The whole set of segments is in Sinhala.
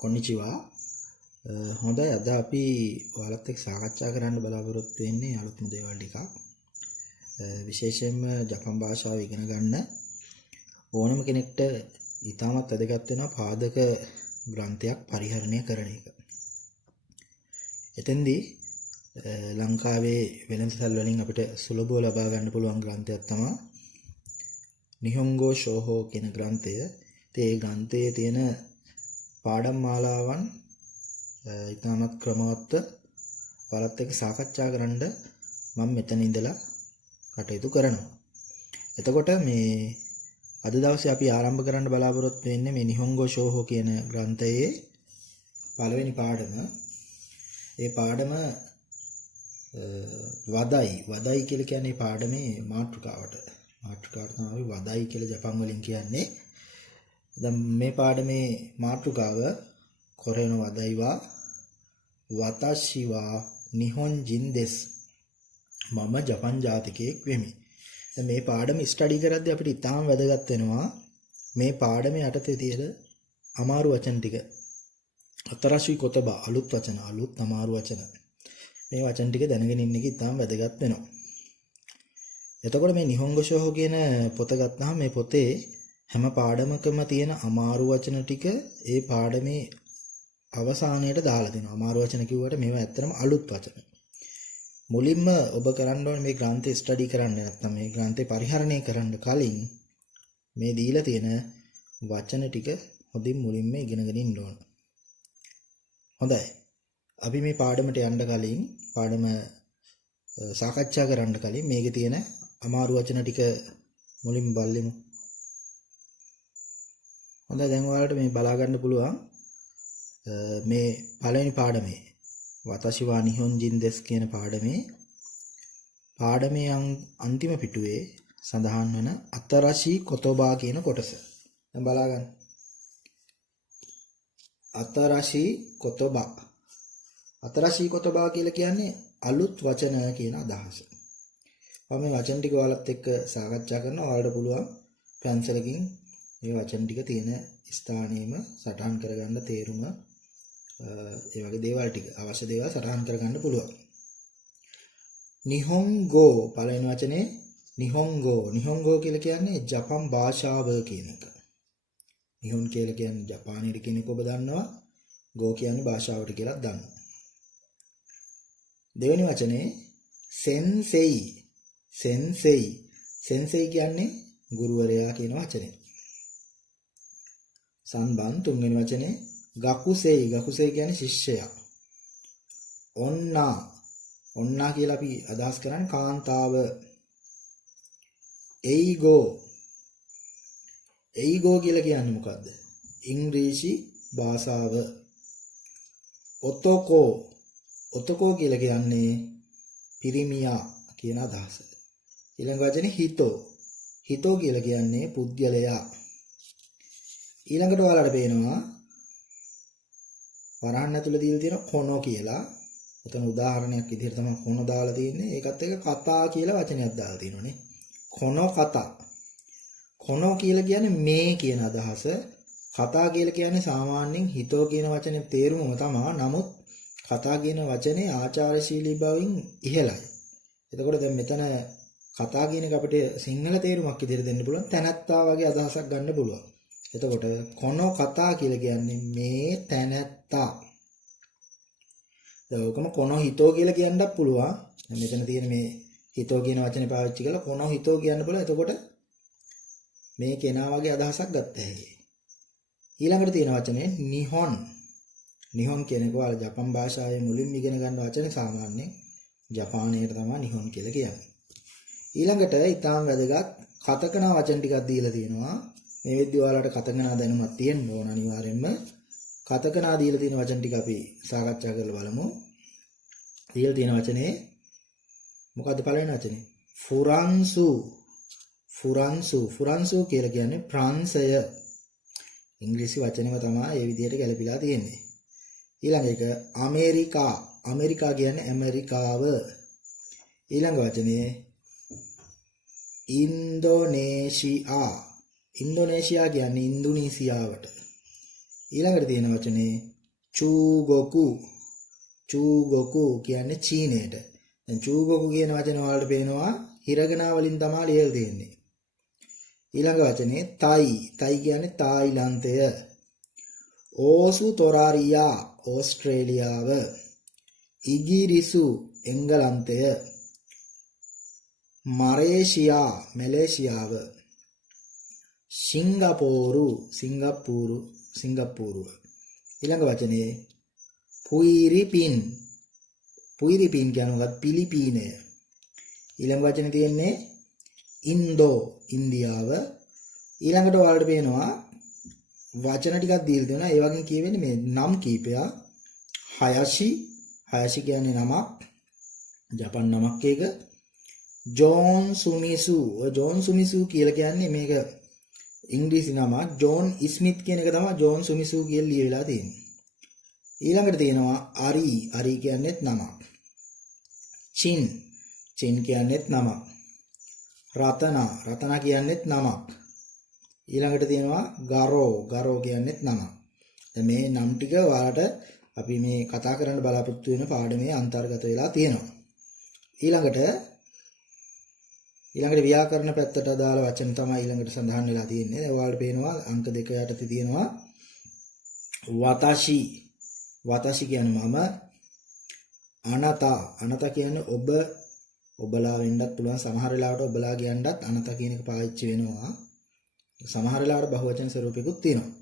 කොන්නිචිවා හොඳයි අද අපි ඔයාලත් එක්ක සාකච්ඡා කරන්න බලාපොරොත්තු වෙන්නේ අලුත්ම දේවල් ටිකක්. විශේෂයෙන්ම ජපන් භාෂාව ඉගෙන ගන්න ඕනම කෙනෙක්ට ඉතාමත් වැදගත් වෙනවා පාදක ග්‍රන්ථයක් පරිහරණය කරන එක. එතෙන්දී ලංකාවේ වෙළඳසල් වලින් අපිට සුලභව ලබා ගන්න පුළුවන් ග්‍රන්ථයක් තමයි නිහොන්ගෝ ෂෝහෝ කියන ග්‍රන්ථය. ඒ ග්‍රන්ථයේ තියෙන පාඩම් මාලාවන් ඉතාමත් ක්‍රමවත්ව ඔයාලත් එක්ක සාකච්ඡා කරන්න මම මෙතන ඉඳලා කටයුතු කරනවා. එතකොට මේ අද දවසේ අපි ආරම්භ කරන්න බලාපොරොත්තු වෙන්නේ මේ නිහොන්ගෝ ෂෝහෝ කියන ග්‍රන්ථයේ පළවෙනි පාඩම. ඒ පාඩම වදයි කියලා කියන්නේ පාඩමේ මාතෘකාවට තමයි වදයි කියලා ජපන් වලින් කියන්නේ. දැන් මේ පාඩමේ මාතෘකාව කොරේන වදයිවා වතාෂිවා නිහොන්ජින් දෙස් මම ජපන් ජාතිකයෙක් වෙමි. දැන් මේ පාඩම ස්ටඩි කරද්දී අපිට ඉතාම වැදගත් වෙනවා මේ පාඩමේ යටතේ තියෙන අමාරු වචන ටික. අතරාශී කොතබා අලුත් අමාරු වචන. මේ වචන ටික දැනගෙන ඉන්න එක ඉතාම වැදගත් වෙනවා. එතකොට මේ නිහොන්ගෝ ෂෝහෝ කියන පොත ගත්තාම මේ පොතේ හැම පාඩමකම තියෙන අමාරු වචන ටික ඒ පාඩමේ අවසානයට දාලා දෙනවා. අමාරු වචන කිව්වට මේවා ඇත්තටම අලුත් වචන. මුලින්ම ඔබ කරන්න ඕනේ මේ ග්‍රන්ථය ස්ටඩි කරන්න නැත්නම් මේ ග්‍රන්ථය පරිහරණය කරන්න කලින් මේ දීලා තියෙන වචන ටික හොඳින් මුලින්ම ඉගෙනගෙන ඉන්න ඕන. හොඳයි. අපි මේ පාඩමට යන්න කලින් පාඩම සාකච්ඡා කරන්න කලින් මේකේ තියෙන අමාරු වචන ටික මුලින්ම බලමු. හොඳයි දැන් ඔයාලට මේ බලා ගන්න පුළුවන් මේ පළවෙනි පාඩමේ වතාෂිවා නිහොන්ජින් දෙස් කියන පාඩමේ අන්තිම පිටුවේ සඳහන් වන අතරාශී කොතබා කියන කොටස. දැන් බලා ගන්න. අතරාශී කොතබා කියලා කියන්නේ අලුත් වචන කියන අදහස. මම මේ වචන ටික ඔයාලත් එක්ක සාකච්ඡා කරනවා. ඔයාලට පුළුවන් පැන්සලකින් මේ වචන ටික තියෙන ස්ථානෙම සටහන් කරගන්න තේරුම ඒ වගේ දේවල් ටික අවශ්‍ය දේවල් සටහන් කරගන්න පුළුවන්. නිහොන්ගෝ පළවෙනි වචනේ නිහොන්ගෝ කියලා කියන්නේ ජපන් භාෂාව කියන එක. නිහොන් කියලා කියන්නේ ජපානයේ කියන එක ඔබ දන්නවා. ගෝ කියන්නේ භාෂාවට කියලා දන්නවා. දෙවෙනි වචනේ සෙන්සෙයි කියන්නේ ගුරුවරයා කියන වචනේ. සන්බන් තුන්වෙනි වචනේ ගකුසෙයි කියන්නේ ශිෂ්‍යයා. ඔන්නා කියලා අපි අදහස් කරන්නේ කාන්තාව. එයිගෝ කියලා කියන්නේ මොකද්ද? ඉංග්‍රීසි භාෂාව. ඔතකෝ කියලා කියන්නේ පිරිමියා කියන අදහස. ඊළඟ වචනේ හිතෝ කියලා කියන්නේ පුද්ගලයා. ඊළඟට ඔයාලට පේනවා වරහන් ඇතුළේ දීලා තියෙන කොනෝ කියලා. එතන උදාහරණයක් විදිහට තමයි කොනෝ දාලා තියෙන්නේ. ඒකත් එක්ක කතා කියලා වචනයක් දාලා තියෙනවානේ. කොනෝ කතා. කොනෝ කියලා කියන්නේ මේ කියන අදහස. කතා කියලා කියන්නේ සාමාන්‍යයෙන් හිතෝ කියන වචනේ තේරුමම තමයි. නමුත් කතා කියන වචනේ ආචාරශීලී බවින් ඉහළයි. එතකොට දැන් මෙතන කතා කියන එක අපිට සිංහල තේරුමක් විදිහට දෙන්න පුළුවන්. තැනැත්තා වගේ අදහසක් ගන්න පුළුවන්. එතකොට කොනෝ කතා කියලා කියන්නේ මේ තැනැත්තා. දැන් ඔකම කොනෝ හිතෝ කියලා කියන්නත් පුළුවන්. දැන් මෙතන තියෙන මේ හිතෝ කියන වචනේ පාවිච්චි කරලා කොනෝ හිතෝ කියන්න පුළුවන්. එතකොට මේ කෙනා වගේ අදහසක් ගත්ත හැකියි. ඊළඟට තියෙන වචනේ නිහොන් කියන එක ඔයාලා ජපන් භාෂාවේ මුලින්ම ඉගෙන ගන්න වචනේ සාමාන්‍යයෙන් ජපානයේ තමයි නිහොන් කියලා කියන්නේ. ඊළඟට ඊටාම් වැදගත් කතකනා වචන ටිකක් දීලා තියෙනවා. මේ වෙද්දී ඔයාලට කතකනා දැනුමක් තියෙන්න ඕන අනිවාර්යෙන්ම. කතකනා දීලා තියෙන වචන ටික අපි සාකච්ඡා කරලා බලමු. දීලා තියෙන වචනේ මොකද්ද පළවෙනි වචනේ? ෆුරන්සු කියලා කියන්නේ ප්‍රංශය. ඉංග්‍රීසි වචනේම තමයි මේ විදිහට ගැලපිලා තියෙන්නේ. ඊළඟ එක ඇමරිකා කියන්නේ ඇමරිකාව. ඊළඟ වචනේ ඉන්දෝනේෂියා කියන්නේ ඉන්දුනීසියාවට. ඊළඟට තියෙන වචනේ චූගොකු. චූගොකු කියන්නේ චීනයට. දැන් චූගොකු කියන වචන වලට පේනවා හිරගනා වලින් තමයි ලියලා තියෙන්නේ. ඊළඟ වචනේ තයි. තයි කියන්නේ තායිලන්තය. ඕසු තොරාරියා ඕස්ට්‍රේලියාව. ඉගිරිසු එංගලන්තය. මලේසියා මැලේසියාව. සිංගප්පූරු සිංගප්පූරුව. ඊළඟ වචනේ පුයිරිපින්. පුයිරිපින් කියනවත් පිලිපීනය. ඊළඟ වචනේ තියෙන්නේ ඉන්දෝ ඉන්දියාව. ඊළඟට ඔයාලට පේනවා වචන ටිකක් දීලා තියෙනවා. ඒ වගේ කියවෙන්නේ මේ නම් කීපයක්. හයෂි. හයෂි කියන්නේ නමක්. ජපන් නමක් ඒක. ජෝන් සුමිසු. ජෝන් සුමිසු කියලා කියන්නේ මේක ඉංග්‍රීසි නමක්. ජෝන් ස්මිත් කියන එක තමයි ජෝන් සුමිසු කියලා ලියවිලා තියෙන්නේ. ඊළඟට තියෙනවා අරි. අරි කියන්නේත් නමක්. චින්. චින් කියන්නේත් නමක්. රතනා. රතනා කියන්නේත් නමක්. ඊළඟට තියෙනවා ගරෝ. ගරෝ කියන්නේත් නමක්. දැන් මේ නම් ටික ඔයාලට අපි මේ කතා කරන්න බලාපොරොත්තු වෙන පාඩමේ අන්තර්ගත වෙලා තියෙනවා. ඊළඟට ව්‍යාකරණ පැත්තට අදාළ වචන තමයි ඊළඟට සඳහන් වෙලා තියෙන්නේ. දැන් ඔයාලට පේනවා අංක 2 යටතේ තියෙනවා වතාෂි. වතාෂි කියන්නේ මම. අනතා. අනතා කියන්නේ ඔබ. ඔබලා වෙන්නත් පුළුවන්. සමහර වෙලාවට ඔබලා කියන්නත් අනතා කියන එක පාවිච්චි වෙනවා. සමහර වෙලාවට බහුවචන ස්වරූපිකුත් තියෙනවා.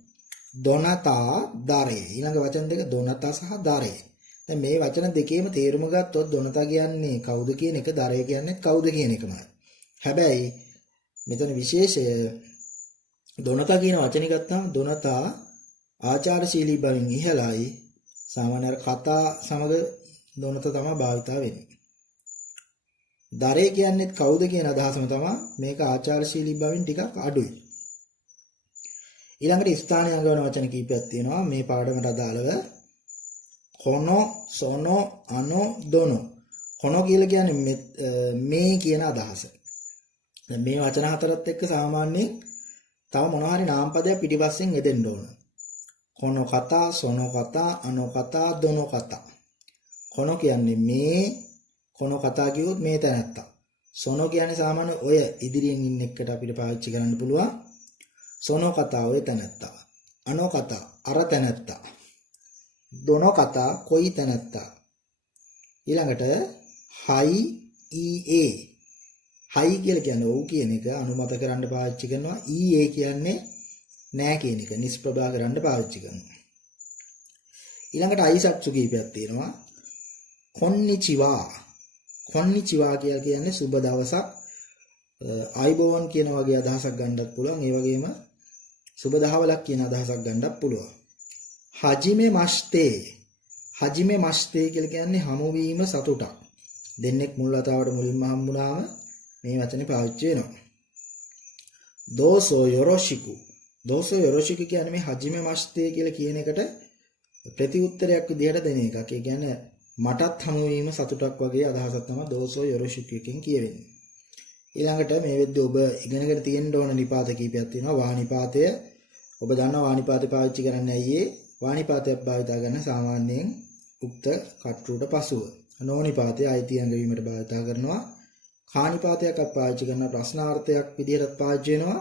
දොනතා දරේ. ඊළඟ වචන දෙක දොනතා සහ දරේ. දැන් මේ වචන දෙකේම තේරුම ගත්තොත් දොනතා කියන්නේ කවුද කියන එක, දරේ කියන්නේ කවුද කියන එකමයි. හැබැයි මෙතන විශේෂය දොනතා කියන වචනේ ගත්තාම දොනතා ආචාරශීලී බවින් ඉහළයි. සාමාන්‍ය කතා සමග දොනතා තමයි භාවිතා වෙන්නේ. දරේ කියන්නේ කවුද කියන අදහසම තමයි මේක ආචාරශීලී බවින් ටිකක් අඩුයි. ඊළඟට ස්ථානීය අංගවන වචන කීපයක් තියෙනවා මේ පාඩමට අදාළව. කොනෝ, සොනෝ, අනෝ, දොනෝ. කොනෝ කියලා කියන්නේ මේ කියන අදහස. දැන් මේ වචන හතරත් එක්ක සාමාන්‍යයෙන් තව මොනවා හරි නාමපදයක් පිටිපස්සෙන් එදෙන්න ඕන. කොනෝ කතා, සොනෝ කතා, අනෝ කතා, දොනෝ කතා. කොනෝ කියන්නේ මේ, කොනෝ කතා කිව්වොත් මේ තැනත්තා. සොනෝ කියන්නේ සාමාන්‍ය ඔය ඉදිරියෙන් ඉන්න එකට අපිට පාවිච්චි කරන්න පුළුවන්. සොනෝ කතා ඔය තැනත්තා. අනෝ කතා අර තැනත්තා. දොනෝ කතා කොයි තැනත්තා. ඊළඟට හයි ඊඒ. හයි කියලා කියන්නේ ඔව් කියන එක අනුමත කරන්න පාවිච්චි කරනවා. ඊඒ කියන්නේ නෑ කියන එක නිෂ්ප්‍රභා කරන්න පාවිච්චි කරනවා. ඊළඟට අයිසත්සු කීපයක් තියෙනවා. කොන්නිචිවා. කොන්නිචිවා කියලා කියන්නේ සුබ දවසක්. ආයිබෝවන් කියන වගේ අදහසක් ගන්නත් පුළුවන්. ඒ වගේම සුබ දහවලක් කියන අදහසක් ගන්නත් පුළුවන්. හජිමේ මස්තේ. හජිමේ මස්තේ කියලා කියන්නේ හමු වීම සතුටක්. දෙන්නෙක් මුල් වතාවට මුලින්ම හම්බුනාම මේ වචනේ පාවිච්චි වෙනවා. දෝසෝ යොරොෂිකු. දෝසෝ යොරොෂිකු කියන්නේ මේ හජිමේ මස්තේ කියලා කියන එකට ප්‍රතිඋත්තරයක් විදිහට දෙන එකක්. ඒ කියන්නේ මටත් හමු වීම සතුටක් වගේ අදහසක් තමයි දෝසෝ යොරොෂිකු එකෙන් කියවෙන්නේ. ඊළඟට මේ වෙද්දී ඔබ ඉගෙනගෙන තියෙන්න ඕන නිපාත කීපයක් තියෙනවා. වානිපාතය. ඔබ දන්නවා වානිපාතය පාවිච්චි කරන්නේ ඇයි? වානිපාතයක් භාවිතා කරන සාමාන්‍යයෙන් උක්ත කට්ටුවට පසුව. නෝනිපාතය අයිති ඇඟවීමට භාවිතා කරනවා. කානිපාතයක් පාවිච්චි කරන ප්‍රශ්නාර්ථයක් විදිහට පාවිච්චි වෙනවා.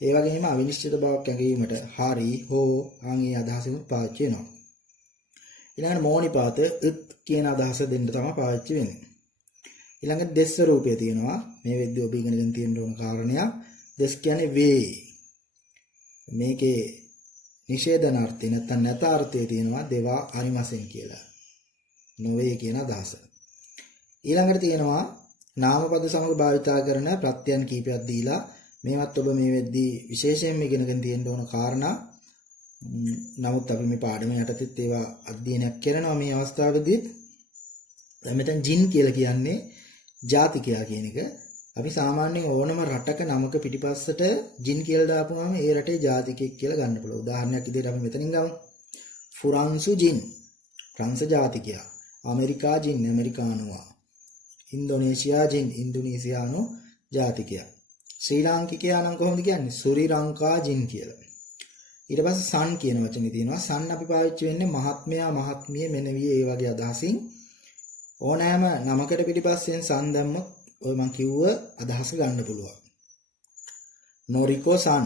ඒ වගේම අවිනිශ්චිත බවක් ඇඟවීමට හරි හෝ ආන්ගේ අදහසින් පාවිච්චි වෙනවා. ඊළඟට මෝනිපාතය ඉත් කියන අදහස දෙන්න තමයි පාවිච්චි වෙන්නේ. ඊළඟට දෙස් ස්වරූපය තියෙනවා. මේ වෙද්දී ඔබ ඉගෙනගෙන තියෙන්න ඕන කාරණයක්. දෙස් කියන්නේ වේ. මේකේ නිෂේධනාර්ථය නැත්නම් නැතාර්ථය තියෙනවා දෙවා අනිමසෙන් කියලා. නොවේ කියන අදහස. ඊළඟට තියෙනවා නාමපද සමග භාවිතා කරන ප්‍රත්‍යයන් කීපයක් දීලා මේවත් ඔබ මේ වෙද්දී විශේෂයෙන්ම ඉගෙනගෙන තියෙන්න ඕන කාරණා. නමුත් අපි මේ පාඩම යටතේත් ඒවා අධ්‍යයනයක් කරනවා මේ අවස්ථාවේදී. දැන් මෙතන ජින් කියලා කියන්නේ ජාතිකයා කියන එක. අපි සාමාන්‍යයෙන් ඕනම රටක නමක පිටිපස්සට ජින් කියලා දාපුවාම ඒ රටේ ජාතිකයෙක් කියලා ගන්න පුළුවන්. උදාහරණයක් විදිහට අපි මෙතනින් ගමු. ෆ්‍රාන්සු ජින් ප්‍රංශ ජාතිකයා. ඇමරිකා ජින් ඇමරිකානුවා. ඉන්දෝනේසියා ජින් ඉන්දුනීසියානු ජාතිකයා. ශ්‍රී ලාංකිකයා නම් කොහොමද කියන්නේ? සුරි ලංකා ජින් කියලා. ඊට පස්සේ සන් කියන වචනේ තියෙනවා. සන් අපි පාවිච්චි වෙන්නේ මහත්මයා මහත්මිය මෙනවිය ඒ වගේ අදහසින්. ඕනෑම නමකට පිටිපස්සෙන් සන් දැම්මොත් ඔය මං කිව්ව අදහස ගන්න පුළුවන්. නොරිකෝ සන්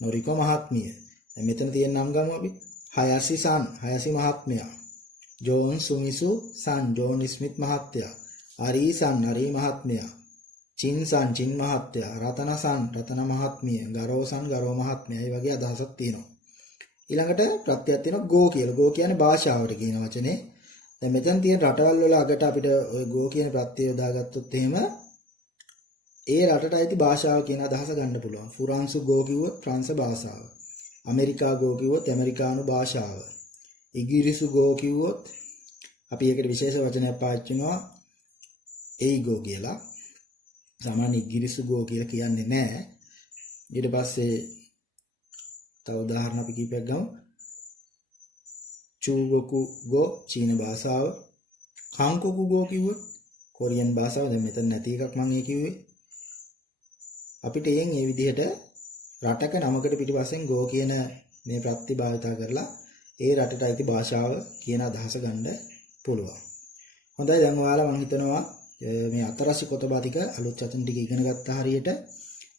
නොරිකෝ මහත්මිය. දැන් මෙතන තියෙන නම් ගමු අපි. හයසි සන් හයසි මහත්මයා. ජෝන් සුමිසු සන් ජෝන් ස්මිත් මහත්තයා. අරී සන් අරී මහත්මයා. චින් සන් චින් මහත්තයා. රතන සන් රතන මහත්මිය. ගරෝ සන් ගරෝ මහත්මයා. මේ වගේ අදහසක් තියෙනවා. ඊළඟට ප්‍රත්‍යක් තියෙනවා ගෝ කියලා. ගෝ කියන්නේ භාෂාවට කියන වචනේ. දැන් මෙතන තියෙන රටවල් වල අගට අපිට ওই ගෝ කියන ප්‍රත්‍යය යොදාගත්තොත් එහෙම ඒ රටට අයිති භාෂාව කියන අදහස ගන්න පුළුවන්. ෆ්‍රාන්සු ගෝ කිව්වොත් ප්‍රංශ භාෂාව. ඇමරිකා ගෝ කිව්වොත් ඇමරිකානු භාෂාව. ඉංග්‍රීසි ගෝ කිව්වොත් අපි ඒකට විශේෂ වචනයක් පාවිච්චි කරනවා ඒගෝ කියලා. සාමාන්‍ය ඉංග්‍රීසි ගෝ කියලා කියන්නේ නැහැ. ඊට පස්සේ තව උදාහරණ අපි කීපයක් ගමු. චූගොකු ගෝ චීන භාෂාව. කාංකොකු ගෝ කිව්වොත් කොරියන් භාෂාව. දැන් මෙතන නැති එකක් මම ඒ කිව්වේ. අපිට එයෙන් මේ විදිහට රටක නමකට පිටිපස්සෙන් ගෝ කියන මේ ප්‍රතිභාවිතා කරලා ඒ රටට අයිති භාෂාව කියන අදහස ගන්න පුළුවන්. හොඳයි දැන් ඔයාලා මම හිතනවා මේ අතරසි කොටබා ටික අලුත් වචන ටික ඉගෙන ගත්තා හරියට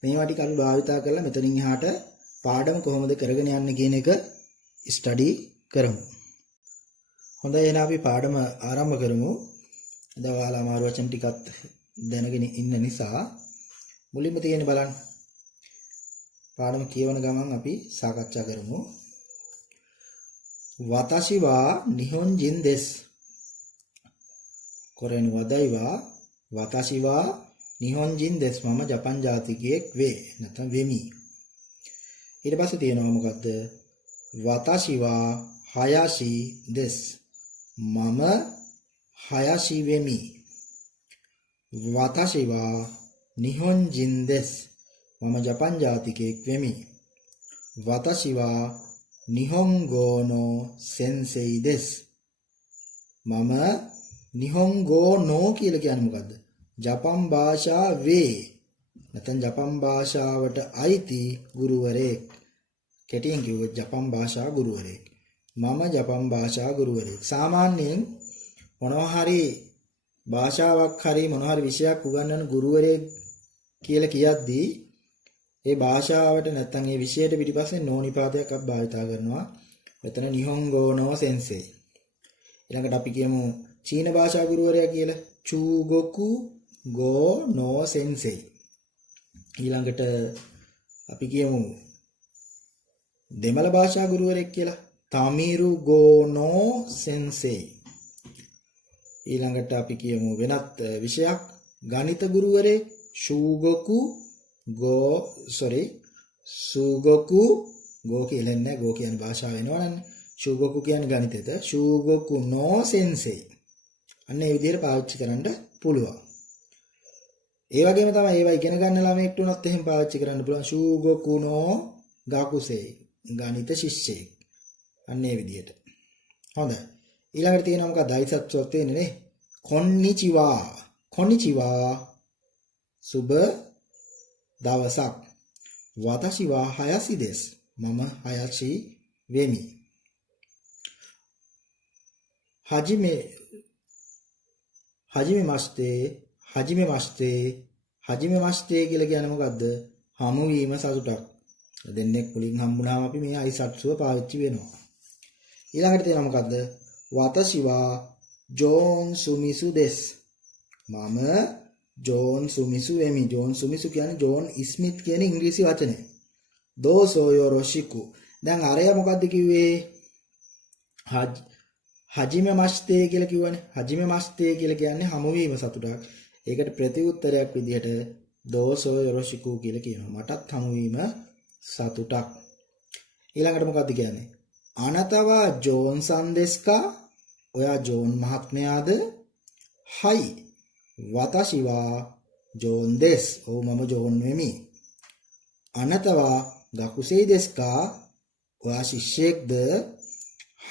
මේවා ටික අපි භාවිතා කරලා මෙතනින් එහාට පාඩම කොහොමද කරගෙන යන්නේ කියන එක ස්ටඩි කරමු. හොඳයි එහෙනම් අපි පාඩම ආරම්භ කරමු. දැන් ඔයාලා අමාරු වචන ටිකත් දැනගෙන ඉන්න නිසා මුලින්ම තියෙන බලන්න. පාඩම කියවන ගමන් අපි සාකච්ඡා කරමු. වතාෂි වා නිහොන්ජින් දෙස්. කොරෙන් වදයිවා වතාෂි වා නිහොන්ජින් දෙස්. මම ජපන් ජාතිකයෙක් වේ. නැත්නම් වෙමි. ඊට පස්සේ තියෙනවා මොකද්ද? වතාෂි වා හයාෂි දෙස්. මම හයාෂි වෙමි. වතාෂි වා නිහොන්ජින් දෙස්. මම ජපන් ජාතිකයෙක් වෙමි. වතාෂි වා නිහොන්ගෝ නෝ සෙන්සෙයි දෙස්. මම නිහොන්ගෝ නෝ කියලා කියන්නේ මොකද්ද? ජපන් භාෂාවේ නැත්නම් ජපන් භාෂාවට අයිති ගුරුවරයෙක්. කෙටියෙන් කිව්වොත් ජපන් භාෂා ගුරුවරයෙක්. මම ජපන් භාෂා ගුරුවරයෙක්. සාමාන්‍යයෙන් මොනවා හරි භාෂාවක් හරි මොනවා හරි විෂයක් උගන්වන ගුරුවරයෙක් කියලා කියද්දී ඒ භාෂාවට නැත්නම් ඒ විෂයට පිටිපස්සේ නෝනිපාතයක් අපි භාවිතා කරනවා. මෙතන නිහොන්ගෝ නෝ සෙන්සෙයි. ඊළඟට අපි කියමු චීන භාෂා ගුරුවරයා කියලා. චූගොකු ගෝ නෝ සෙන්සෙයි. ඊළඟට අපි කියමු දෙමළ භාෂා ගුරුවරයෙක් කියලා. තමිරු ගෝ නෝ සෙන්සෙයි. ඊළඟට අපි කියමු වෙනත් විෂයක් ගණිත ගුරුවරයෙක්. සුගොකු ගෝ කියලා නෑ. ගෝ කියන්නේ භාෂාව වෙනවනේ. සුගොකු කියන්නේ ගණිතෙද. සුගොකු නෝ සෙන්සෙයි. අන්න ඒ විදිහට පාවිච්චි කරන්න පුළුවන්. ඒ වගේම තමයි ඒවා ඉගෙන ගන්න ළමයෙක්ට උනත් එහෙම පාවිච්චි කරන්න පුළුවන්. සුගොකු නෝ ගාකුසෙයි. ගණිත ශිෂ්‍යයෙක්. අන්න ඒ විදිහට. හොඳයි. ඊළඟට තියෙනවා මොකක්ද? දයිසත්සොත් තියෙන්නේ නේ. කොන්නිචිවා. කොන්නිචිවා. සුබ දවසක්. වතාෂි වා හයාෂි දෙස්. මම හයාෂි වෙමි. හජිමේ මස්තේ කියලා කියන්නේ මොකද්ද? හමු වීම සතුටක්. දෙන්නෙක් මුලින් හම්බුනාම අපි මේ අයිසත්සුව පාවිච්චි වෙනවා. ඊළඟට තියෙනවා මොකද්ද? වතාෂි වා ජෝන් සුමිසු දෙස්. මම ජෝන් සුමිසු වෙමි. ජෝන් සුමිසු කියන්නේ ජෝන් ස්මිත් කියන ඉංග්‍රීසි වචනේ. දෝසෝ යොරොෂිකු. දැන් අරය මොකද්ද කිව්වේ? හජිමේ මස්තේ කියලා කිව්වනේ. හජිමේ මස්තේ කියලා කියන්නේ හමු වීම සතුටක්. ඒකට ප්‍රතිඋත්තරයක් විදිහට දෝසෝ යොරොෂිකු කියලා කියනවා. මටත් හමු වීම සතුටක්. ඊළඟට මොකද්ද කියන්නේ? අනතවා ජෝන් සන්දෙස්කා. ඔයා ජෝන් මහත්මයාද? හයි වතාෂි වා ජෝන් දෙස්. ඔව් මම ජෝන් වෙමි. අනතවා ගකුසෙයි දෙස්කා. ඔයා ශිෂ්‍යයෙක්ද?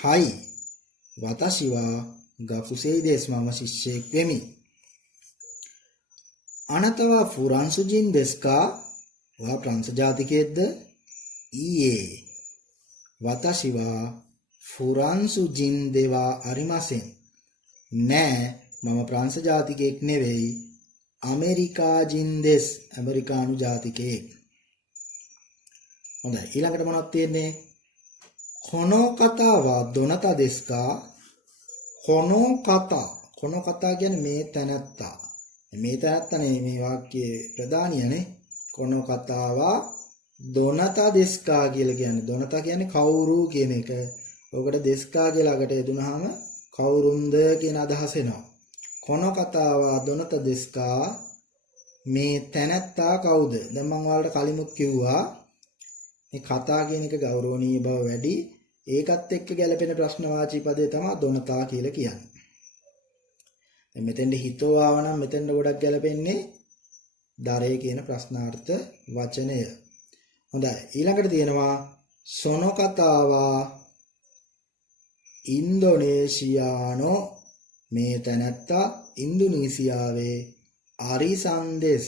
හයි වතාෂි වා ගකුසෙයි දෙස්. මම ශිෂ්‍යයෙක් වෙමි. අනතවා ෆුරන්සුජින් දෙස්කා. ඔයා ප්‍රංශ ජාතිකයෙක්ද? ඊයේ වතෂි වා ෆුරන්සු ජින් දෙවා අරිමසෙන්. නෑ මම ප්‍රංශ ජාතිකයෙක් නෙවෙයි. ඇමරිකා ජින් දෙස් ඇමරිකානු ජාතිකයෙක්. හොඳයි ඊළඟට මොනවද තියෙන්නේ? කොනෝ කතාව දොනත දෙස්කා. කොනෝ කතා කියන්නේ මේ තැනත්තා. මේ තැනත්තනේ මේ වාක්‍යයේ ප්‍රධානියනේ. කොනෝ කතාව දොනත දෙස්කා කියලා කියන්නේ. දොනත කියන්නේ කවුරු කියන එක. ඔකට දෙස්කා කියලා අකට යෙදුනහම කවුරුන්ද කියන අදහස එනවා. කොනෝ කතාව දොනත දෙස්කා මේ තැනත්තා කවුද? දැන් මම ඔයාලට කලිමුත් කිව්වා මේ කතා කියන එක ගෞරවනීය බව වැඩි. ඒකත් එක්ක ගැලපෙන ප්‍රශ්නවාචී පදේ තමයි දොනතා කියලා කියන්නේ. දැන් මෙතෙන්ද හිතෝ ආවනම් මෙතෙන්ද ගොඩක් ගැලපෙන්නේ දරේ කියන ප්‍රශ්නාර්ථ වචනය. හොඳයි ඊළඟට තියෙනවා සොනෝ කතාවා ඉන්දෝනේසියානෝ මේ තැනැත්තා ඉන්දුනීසියාවේ අරිසන්දෙස්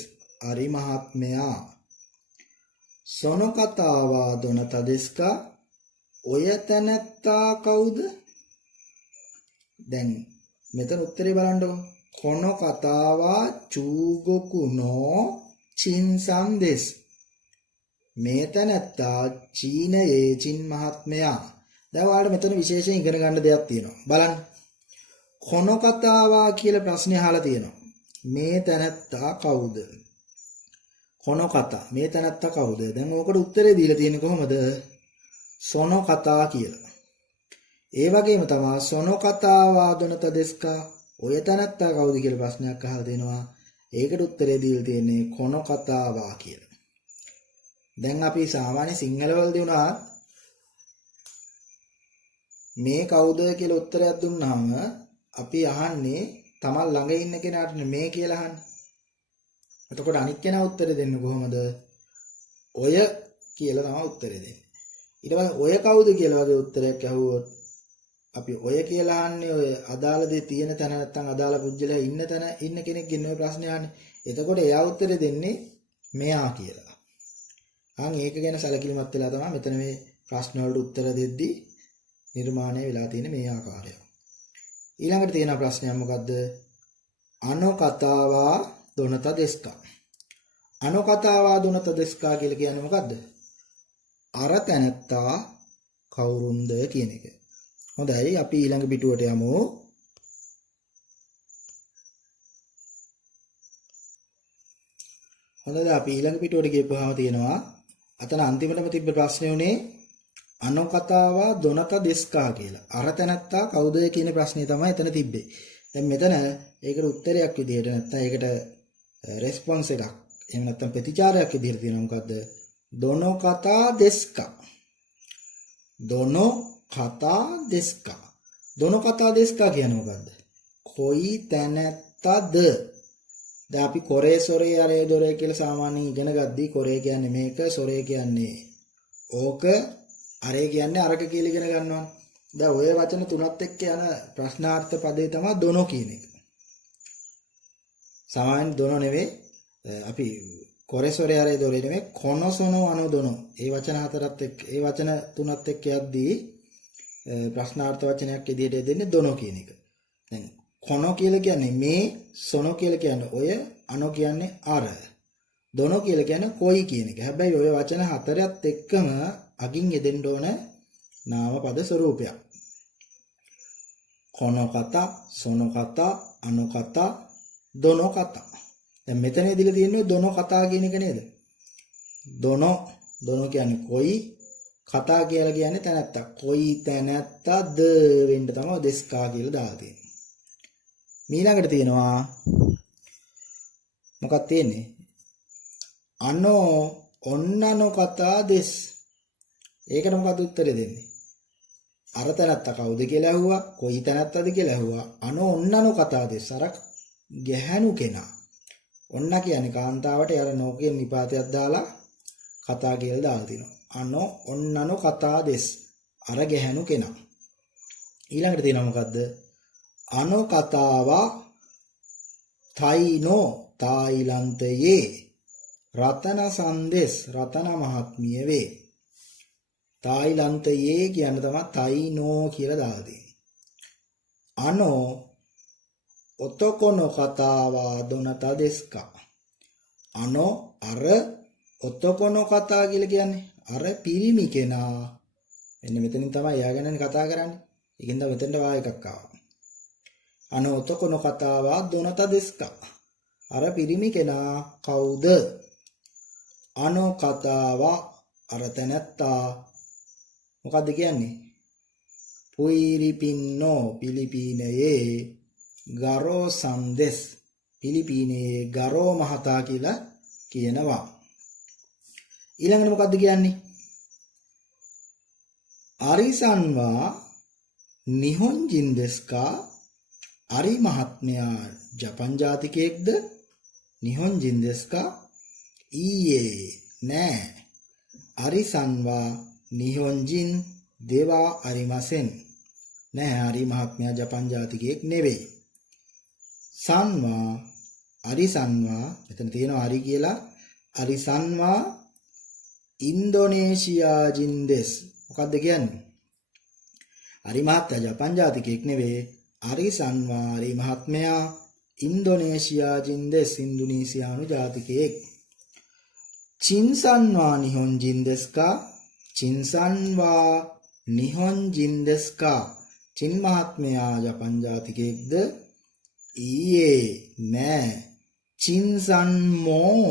අරි මහත්මයා. සොනෝ කතාවා දොනත දෙස්කා ඔය තැනැත්තා කවුද? දැන් මෙතන උත්තරේ බලන්නකො. කොනෝ කතාවා චූගොකුනෝ චින්සන්දෙස් මේ තැනැත්තා චීනයේ චින් මහත්මයා. දැන් ඔයාලට මෙතන විශේෂයෙන් ඉගෙන ගන්න දෙයක් තියෙනවා. බලන්න. කොනෝ කතාවා කියලා ප්‍රශ්නේ අහලා තියෙනවා. මේ තැනැත්තා කවුද? කොනෝ කතා මේ තැනැත්තා කවුද? දැන් ඕකට උත්තරේ දීලා තියෙන්නේ කොහොමද? සොනෝ කතා කියලා. ඒ වගේම තමයි සොනෝ කතාවා දොනත දෙස්කා ඔය තැනැත්තා කවුද කියලා ප්‍රශ්නයක් අහලා දෙනවා. ඒකට උත්තරේ දීලා තියෙන්නේ කොනෝ කතාවා කියලා. දැන් අපි සාමාන්‍ය සිංහල වලදී උනා මේ කවුද කියලා උත්තරයක් දුන්නාම අපි අහන්නේ තමන් ළඟ ඉන්න කෙනාට මේ කියලා අහන්නේ. එතකොට අනිත් කෙනා උත්තර දෙන්නේ කොහොමද? ඔය කියලා තමයි උත්තර දෙන්නේ. ඊට පස්සේ ඔය කවුද කියලා වගේ උත්තරයක් ඇහුවොත් අපි ඔය කියලා අහන්නේ ඔය අදාළ දේ තියෙන තැන නැත්නම් අදාළ පුජ්‍යලයා ඉන්න තැන ඉන්න කෙනෙක්ගෙන් ඔය ප්‍රශ්නේ අහන්නේ. එතකොට එයා උත්තර දෙන්නේ මෙයා කියලා. ඒක ගැන සැලකිලිමත් වෙලා තමයි මෙතන මේ ප්‍රශ්න වලට උත්තර දෙද්දී නිර්මාණය වෙලා තියෙන මේ ආකාරය. ඊළඟට තියෙන ප්‍රශ්නයක් මොකද්ද? අනෝ කතාවා දොනත දෙස්කා. අනෝ කතාවා දොනත දෙස්කා කියලා කියන්නේ මොකද්ද? අර තැනත්තා කවුරුන්ද කියන එක. හොඳයි අපි ඊළඟ පිටුවට යමු. හොඳයි අපි ඊළඟ පිටුවට ගියපුවාම තියෙනවා අතන අන්තිමටම තිබ්බ ප්‍රශ්නේ උනේ අනෝ කතාවා දොනත දෙස්කා කියලා. අර තැනත්තා කවුද කියන ප්‍රශ්නේ තමයි එතන තිබ්බේ. දැන් මෙතන ඒකට උත්තරයක් විදිහට නැත්නම් ඒකට රෙස්පොන්ස් එකක් එහෙම නැත්නම් ප්‍රතිචාරයක් විදිහට තියෙනවා මොකද්ද? දොනෝ කතා දෙස්කා. දොනෝ කතා දෙස්කා. දොනෝ කතා දෙස්කා කියන්නේ මොකද්ද? කොයි තැනැත්තද? දැන් අපි කොරේ සොරේ අරේ දොරේ කියලා සාමාන්‍යයෙන් ඉගෙන ගද්දී කොරේ කියන්නේ මේක, සොරේ කියන්නේ ඕක, අරේ කියන්නේ අරක කියලා ඉගෙන ගන්නවා. දැන් ඔය වචන තුනත් එක්ක යන ප්‍රශ්නාර්ථ පදේ තමයි දොනෝ කියන එක. සාමාන්‍ය දොනෝ නෙවෙයි අපි කොරේ සොරේ අරේ දොරේ නෙවෙයි කොනෝ සොනෝ අනෝ දොනෝ. ඒ වචන හතරත් එක්ක ඒ වචන තුනත් එක්ක යද්දී ප්‍රශ්නාර්ථ වචනයක් විදිහට දෙන්නේ දොනෝ කියන එක. දැන් කොනෝ කියලා කියන්නේ මේ, සොනෝ කියලා කියන්නේ ඔය, අනෝ කියන්නේ අර. දොනෝ කියලා කියන්නේ කොයි කියන එක. හැබැයි ඔය වචන හතරත් එක්කම අගින් යෙදෙන්න ඕන නාම පද ස්වරූපයක්. කොනෝ කතා, සොනෝ කතා, අනෝ කතා, දොනෝ කතා. දැන් මෙතන ඉදිරිය තියෙන්නේ දොනෝ කතා කියන එක නේද? දොනෝ කියන්නේ කොයි, කතා කියලා කියන්නේ තැනැත්තා. කොයි තැනැත්තද වෙන්න තමයි දෙස්කා කියලා දාලා තියෙන්නේ. ඊළඟට තියෙනවා මොකක්ද තියෙන්නේ? අනෝ ඔන්නනෝ කතා දෙස්. ඒකට මොකද උත්තරේ දෙන්නේ? අර තැනැත්තා කවුද කියලා ඇහුවා, කොයි තැනැත්තද කියලා ඇහුවා. අනෝ ඔන්නනෝ කතා දෙස්. අර ගැහැණු කෙනා. ඔන්න කියන්නේ කාන්තාවට යාර නෝකයෙන් නිපාතයක් දාලා කතා කියලා දාලා තිනවා. අනෝ ඔන්නනෝ කතා දෙස්. අර ගැහැණු කෙනා. ඊළඟට තියෙනවා මොකද්ද? අනෝ කතාවා තයිනෝ තායිලන්තයේ රතන සන්දෙස් රතන මහත්මිය වේ. තායිලන්තයේ කියන තමයි තයිනෝ කියලා දාලා තියෙන්නේ. අනෝ ඔතකොනෝ කතාවා දොනතා දෙස්කා. අනෝ අර ඔතකොනෝ කතා කියලා කියන්නේ අර පිරිමි කෙනා. මෙන්න මෙතනින් තමයි යා ගැනනේ කතා කරන්නේ. ඒකෙන්ද මෙතෙන්ට වා එකක් ආවා. අනෝ ඔතකොනෝ කතාවා දොනතා දෙස්කා. අර පිරිමි කෙනා කවුද? අනෝ කතාවා අර තැනැත්තා මොකද්ද කියන්නේ? පුයිරිපින්නෝ පිලිපීනයේ ගරෝ සන්දෙස් පිලිපීනයේ ගරෝ මහතා කියලා කියනවා. ඊළඟට මොකද්ද කියන්නේ? අරිසන්වා නිහොන්ජින් දෙස්කා. අරි මහත්මයා ජපන් ජාතිකයෙක්ද? නිහොන්ජින් දෙස්කා. ඊයේ නෑ. අරිසන්වා නිහොන්ජින් දේවා අරිමසෙන්. නෑ අරි මහත්මයා ජපන් ජාතිකයෙක් නෙවෙයි. සන්වා අරිසන්වා මෙතන තියෙනවා අරි කියලා. අරිසන්වා ඉන්දෝනේෂියා ජින්දෙස්. මොකද්ද කියන්නේ? අරි මහත්මයා ජපන් ජාතිකයෙක් නෙවෙයි. අරිසන්වා අරි මහත්මයා ඉන්දෝනේෂියා ජින්දෙස් ඉන්දුනීසියානු ජාතිකයෙක්. චින්සන්වා නිහොන්ජින් දෙස්කා. චින්සන්වා නිහොන්ජින් දෙස්කා. චින් මහත්මයා ජපන් ජාතිකයෙක්ද? ඊයේ නෑ. චින්සන් මෝ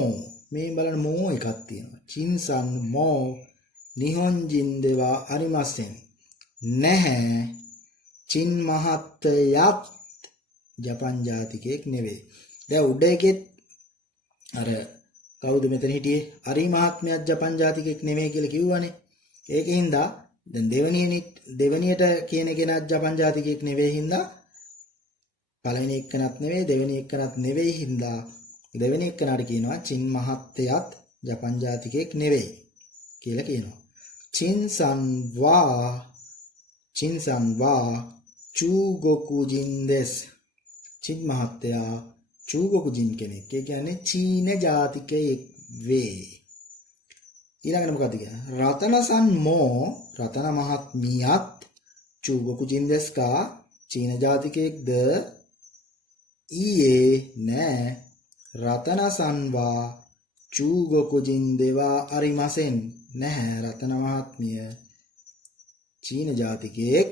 මේ බලන්න මෝ එකක් තියෙනවා. චින්සන් මෝ නිහොන්ජින් දේවා අරිමසෙන්. නැහැ. චින් මහත්තයත් ජපන් ජාතිකයෙක් නෙවෙයි. දැන් උඩ එකෙත් අර කවුද මෙතන හිටියේ? අරි මහත්මයා ජපන් ජාතිකයෙක් නෙමෙයි කියලා කිව්වනේ. ඒකින්ද දැන් දෙවණියට කියන කෙනා ජපන් ජාතිකයෙක් නෙවෙයි හින්දා පළවෙනි එක්කනත් නෙවෙයි දෙවෙනි එක්කනත් නෙවෙයි හින්දා දෙවෙනි එක්කනට කියනවා චින් මහත්තයත් ජපන් ජාතිකයෙක් නෙවෙයි කියලා කියනවා. චින්සන්වා චූගොකුජින් දෙස්. චින් මහත්තයා චූගොකුජින් කෙනෙක්. ඒ කියන්නේ චීන ජාතිකයෙක් වේ. ඊළඟට මොකද කියන්නේ? රතනසන් මෝ රතන මහත්මියත් චූගොකුජින් දෙස්කා චීන ජාතිකයෙක්ද? ඊයේ නෑ. රතනසන්වා චූගොකුජින් දේවා අරිමසෙන්. නැහැ රතන මහත්මිය චීන ජාතිකයෙක්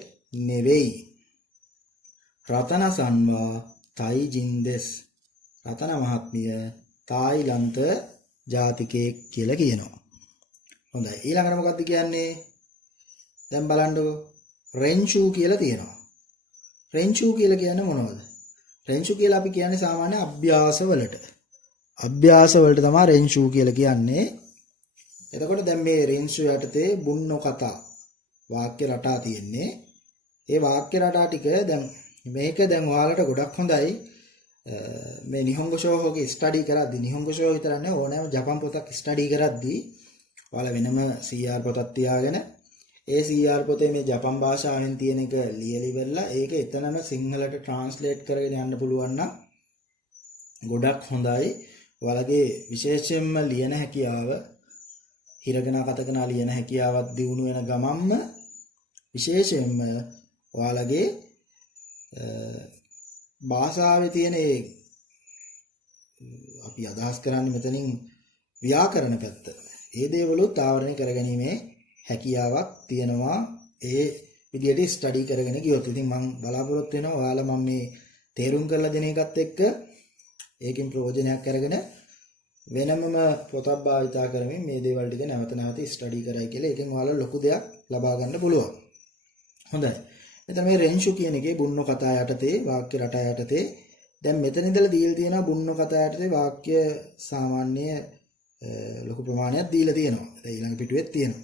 නෙවෙයි. රතනසන්වා තයිජින් දෙස්. රතන මහත්මිය තායිලන්ත ජාතිකයෙක් කියලා කියනවා. හොඳයි. ඊළඟට මොකද්ද කියන්නේ? දැන් බලන්නකෝ. රෙන්චු කියලා තියෙනවා. රෙන්චු කියලා කියන්නේ මොනවද? රෙන්චු කියලා අපි කියන්නේ සාමාන්‍ය අභ්‍යාස වලට. අභ්‍යාස වලට තමයි රෙන්චු කියලා කියන්නේ. එතකොට දැන් මේ රෙන්චු යටතේ බුන්නෝ කතා වාක්‍ය රටා තියෙන්නේ. ඒ වාක්‍ය රටා ටික දැන් මේක දැන් ඔයාලට ගොඩක් හොඳයි. මේ නිහොංගෝ ෂෝහෝගේ ස්ටඩි කරද්දී නිහොංගෝ ෂෝ විතර නෙවෙයි ඕනෑම ජපන් පොතක් ස්ටඩි කරද්දී ඔයාලා වෙනම CR පොතක් තියාගෙන ඒ CR පොතේ මේ ජපන් භාෂාවෙන් තියෙන එක ලියලිවලා ඒක එතනම සිංහලට ට්‍රාන්ස්ලේට් කරගෙන යන්න පුළුවන් නම් ගොඩක් හොඳයි. ඔයාලගේ විශේෂයෙන්ම ලියන හැකියාව හිරගනා කතකනා ලියන හැකියාවත් දියුණු වෙන ගමන්ම විශේෂයෙන්ම ඔයාලගේ භාෂාවේ තියෙන ඒ අපි අදහස් කරන්නේ මෙතනින් ව්‍යාකරණ පැත්ත. ඒ දේවලුත් ආවරණය කරගැනීමේ හැකියාවක් තියෙනවා. ඒ විදිහට ස්ටඩි කරගෙන ගියොත් ඉතින් මම බලාපොරොත්තු වෙනවා ඔයාලා මම මේ තේරුම් කරලා දෙන එකත් එක්ක ඒකෙන් ප්‍රයෝජනයක් අරගෙන වෙනමම පොතක් භාවිතා කරමින් මේ දේවල් ටික නැවත නැවත ස්ටඩි කරයි කියලා ඒකෙන් ඔයාලා ලොකු දෙයක් ලබා ගන්න පුළුවන්. හොඳයි. මෙතන මේ රෙන්ෂු කියන එකේ බුන්නෝ කතා යටතේ වාක්‍ය රටා යටතේ දැන් මෙතන ඉඳලා දීලා තියෙනවා බුන්නෝ කතා යටතේ වාක්‍ය සාමාන්‍ය ලොකු ප්‍රමාණයක් දීලා තියෙනවා. ඒ ඊළඟ පිටුවෙත් තියෙනවා.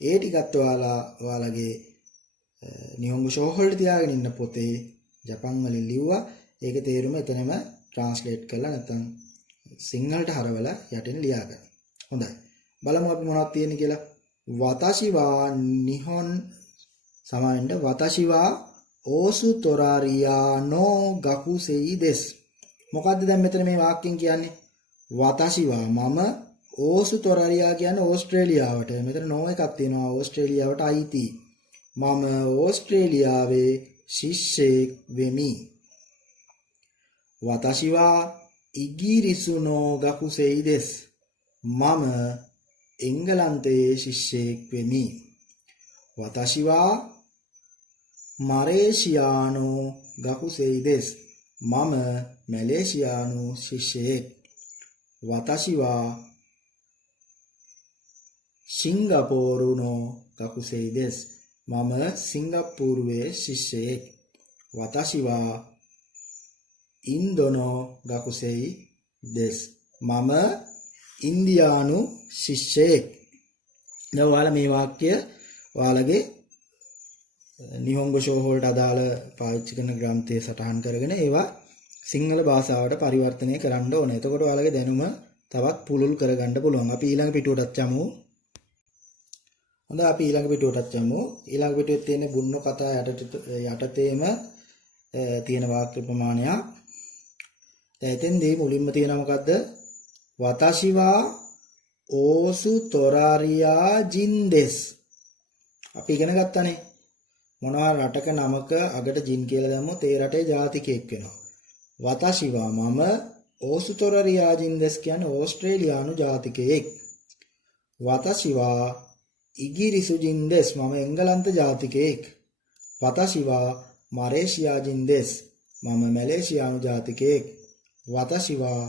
ඒ ටිකත් ඔයාලගේ නිහොංගෝ ෂෝහෝල්ට තියාගෙන ඉන්න පොතේ ජපන් වලින් ලිව්වා. ඒකේ තේරුම එතනම ට්‍රාන්ස්ලේට් කරලා නැත්නම් සිංහලට හරවලා යටින් ලියා ගන්න. හොඳයි. බලමු අපි මොනවද තියෙන්නේ කියලා. වතාෂිවා නිහොන් සමාවෙන්න වතාෂිවා ඕසු තොරාරියානෝ ගකුසෙයි දෙස්. මොකද්ද දැන් මෙතන මේ වාක්‍යයෙන් කියන්නේ? වතාෂිවා මම ඕසු තොරරියා කියන්නේ ඕස්ට්‍රේලියාවට. මෙතන නෝ එකක් තියෙනවා ඕස්ට්‍රේලියාවට අයිති. මම ඕස්ට්‍රේලියාවේ ශිෂ්‍යයෙක් වෙමි. වතෂි වා ඉගිරිසු නෝ ගකුසෙයි දෙස්. මම එංගලන්තයේ ශිෂ්‍යයෙක් වෙමි. වතෂි වා මලේසියානෝ ගකුසෙයි දෙස්. මම මැලේසියානු ශිෂ්‍යයෙක්. වතෂි වා සිංගප්පූරුනෝ ගකුසෙයි දෙස්. මම සිංගප්පූරුවේ ශිෂ්‍යයෙක්. වතෂි වා ඉන්දෝනෝ ගකුසෙයි දෙස්. මම ඉන්දියානු ශිෂ්‍යයෙක්. දැන් ඔයාලා මේ වාක්‍ය ඔයාලගේ නිහොංග ෂෝහෝල්ට අදාළ පාවිච්චි කරන ග්‍රන්ථයේ සටහන් කරගෙන ඒවා සිංහල භාෂාවට පරිවර්තනය කරන්න ඕනේ. එතකොට ඔයාලගේ දැනුම තවත් පුළුල් කරගන්න පුළුවන්. අපි ඊළඟ පිටුවටත් යමු. හොඳයි අපි ඊළඟ පිටුවටත් යමු. ඊළඟ පිටුවේ තියෙන බුන්නෝ කතා යටතේම තියෙන වාක්‍ය ප්‍රමාණයක්. දැන් එතෙන්දී මුලින්ම තියෙන මොකද්ද? වතෂි වා ඕසු තොරාරියා ජින්දෙස්. අපි ඉගෙන ගත්තානේ. මොනවා රටක නමක අගට ජින් කියලා දැම්මොත් ඒ රටේ ජාතිකයෙක් වෙනවා. වතෂි වා මම ඕසු තොරාරියා ජින්දෙස් කියන්නේ ඕස්ට්‍රේලියානු ජාතිකයෙක්. වතෂි වා ඉගිරිසු ජින්දෙස් මම එංගලන්ත ජාතිකයෙක්. වතෂි වා මලේසියා ජින්දෙස් මම මැලේසියානු ජාතිකයෙක්. වතෂි වා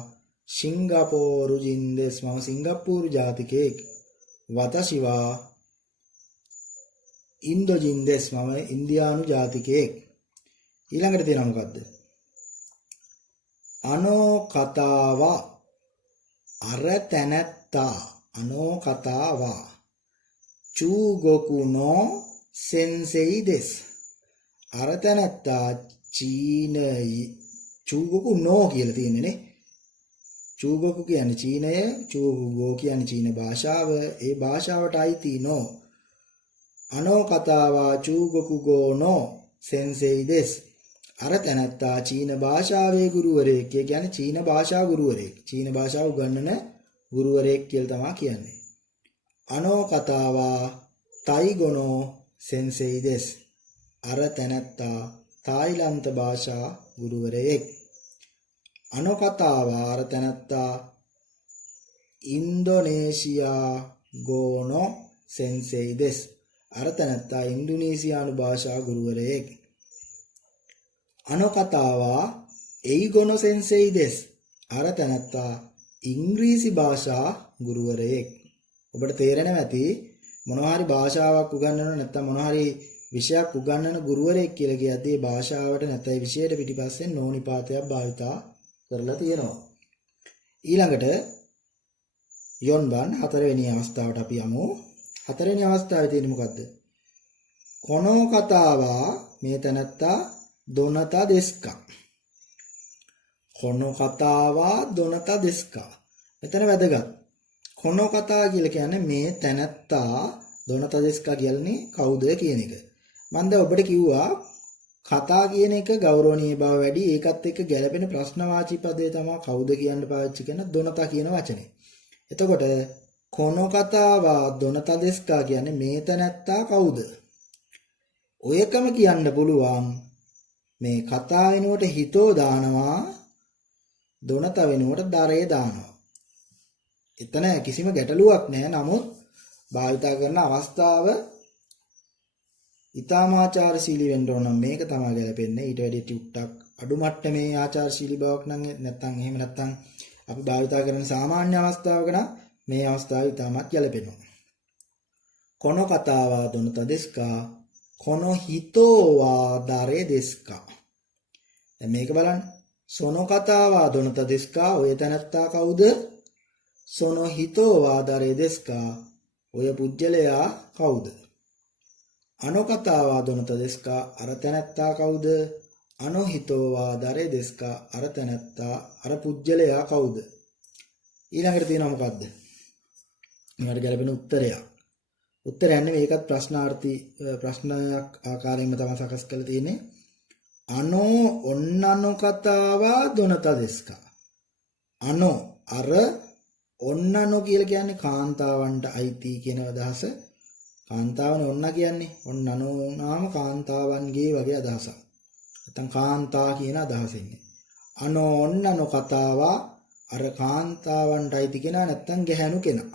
සිංගප්පූරු ජින්දෙස් මම සිංගප්පූරු ජාතිකයෙක්. වතෂි වා ඉන්දෝ ජින්දෙස් මම ඉන්දියානු ජාතිකයෙක්. ඊළඟට තියෙනවා මොකද්ද? අනෝ කතාවා අර තැනැත්තා. අනෝ කතාවා චූගොකුනෝ සෙන්සෙයි දෙස්. අර තැනැත්තා චීනයි චූගොකු නෝ කියලා තියෙන්නේ නේ. චූගොකු කියන්නේ චීනය, චූගෝ කියන්නේ චීන භාෂාව. ඒ භාෂාවට අයිති නෝ. අනෝ කතාවා චූගොකු ගෝ නෝ සෙන්සෙයි දෙස්. අර තැනැත්තා චීන භාෂාවේ ගුරුවරයෙක්. ඒ කියන්නේ චීන භාෂා ගුරුවරයෙක්. චීන භාෂාව උගන්වන ගුරුවරයෙක් කියලා තමයි කියන්නේ. අනෝ කතාවා තයිගොනෝ සෙන්සෙයි දෙස්. අර තැනැත්තා තායිලන්ත භාෂා ගුරුවරයෙක්. අනෝ කතාවා අර තැනැත්තා ඉන්දෝනේසියා ගෝනෝ සෙන්සෙයි දෙස්. අර තැනැත්තා ඉන්දුනීසියානු භාෂා ගුරුවරයෙක්. අනෝ කතාවා එයිගොනෝ සෙන්සෙයි දෙස්. අර තැනැත්තා ඉංග්‍රීසි භාෂා ගුරුවරයෙක්. ඔබට තේරෙනවා ඇති මොනවා හරි භාෂාවක් උගන්වන නැත්නම් මොනවා හරි විෂයක් උගන්වන ගුරුවරයෙක් කියලා කියද්දී භාෂාවට නැත්නම් විෂයට පිටිපස්සෙන් නෝනිපාතයක් භාවිතා කරලා තියෙනවා. ඊළඟට යොන්බන් හතරවෙනි අවස්ථාවට අපි යමු. හතරවෙනි අවස්ථාවේ තියෙන්නේ මොකද්ද? කොනෝ කතාවා මේ තැනත්තා දොනතා දෙස්කා. කොනෝ කතාවා දොනතා දෙස්කා. මෙතන වැදගත්. කොනෝ කතා කියලා කියන්නේ මේ තැනත්තා දොනතා දෙස්කා කියන්නේ කවුද කියන එක. මම දැන් ඔබට කිව්වා කතා කියන එක ගෞරවනීය බව වැඩි. ඒකත් එක්ක ගැළපෙන ප්‍රශ්නවාචී පදේ තමයි කවුද කියන්න පාවිච්චි කරන දොනතා කියන වචනේ. එතකොට කොනෝ කතාවා දොනතා දෙස්කා කියන්නේ මේ තැනැත්තා කවුද? ඔයකම කියන්න පුළුවන් මේ කතා වෙනුවට හිතෝ දානවා, දොනතා වෙනුවට දරේ දානවා. එතන කිසිම ගැටලුවක් නැහැ. නමුත් භාවිතා කරන අවස්ථාව ඊ타මාචාරශීලී වෙන්න ඕන නම් මේක තමයි ගැලපෙන්නේ. ඊට වැඩි ටිකක් අඩු මට්ටමේ ආචාරශීලී බවක් නම් නැත්නම් එහෙම නැත්නම් අපි භාවිතා කරන සාමාන්‍ය අවස්ථාවක නම් මේ අවස්ථාව ඊටමත් ගැලපෙනවා. කොනෝ කතාවා දොනතා දෙස්කා කොනෝ හිතෝවා දරේ දෙස්කා. දැන් මේක බලන්න. සොනෝ කතාවා දොනතා දෙස්කා ඔය තැනත්තා කවුද? සොනෝ හිතෝවා දරේ දෙස්කා ඔය පුජ්‍යලයා කවුද? අනෝ කතාවා දොනතා දෙස්කා අර තැනත්තා කවුද? අනෝ හිතෝවා දරේ දෙස්කා අර තැනත්තා අර පුජ්‍යලයා කවුද? ඊළඟට තියෙනවා මොකද්ද? මේකට ගැලපෙන උත්තරයක්. උත්තරය යන්නේ මේකත් ප්‍රශ්නාර්ථී ප්‍රශ්නයක් ආකාරයෙන්ම තමයි සකස් කරලා තියෙන්නේ. අනෝ ඔන්නනෝ කතාවා දොනතා දෙස්කා. අනෝ අර ඔන්නනෝ කියලා කියන්නේ කාන්තාවන්ට අයිති කියන අදහස. කාන්තාවනේ ඔන්න කියන්නේ ඔන්නනෝ නාම කාන්තාවන්ගේ වගේ අදහසක්. නැත්නම් කාන්තා කියන අදහස ඉන්නේ. අනෝ ඔන්නනෝ කතාවා අර කාන්තාවන්ට අයිති කෙනා නැත්නම් ගැහැණු කෙනා.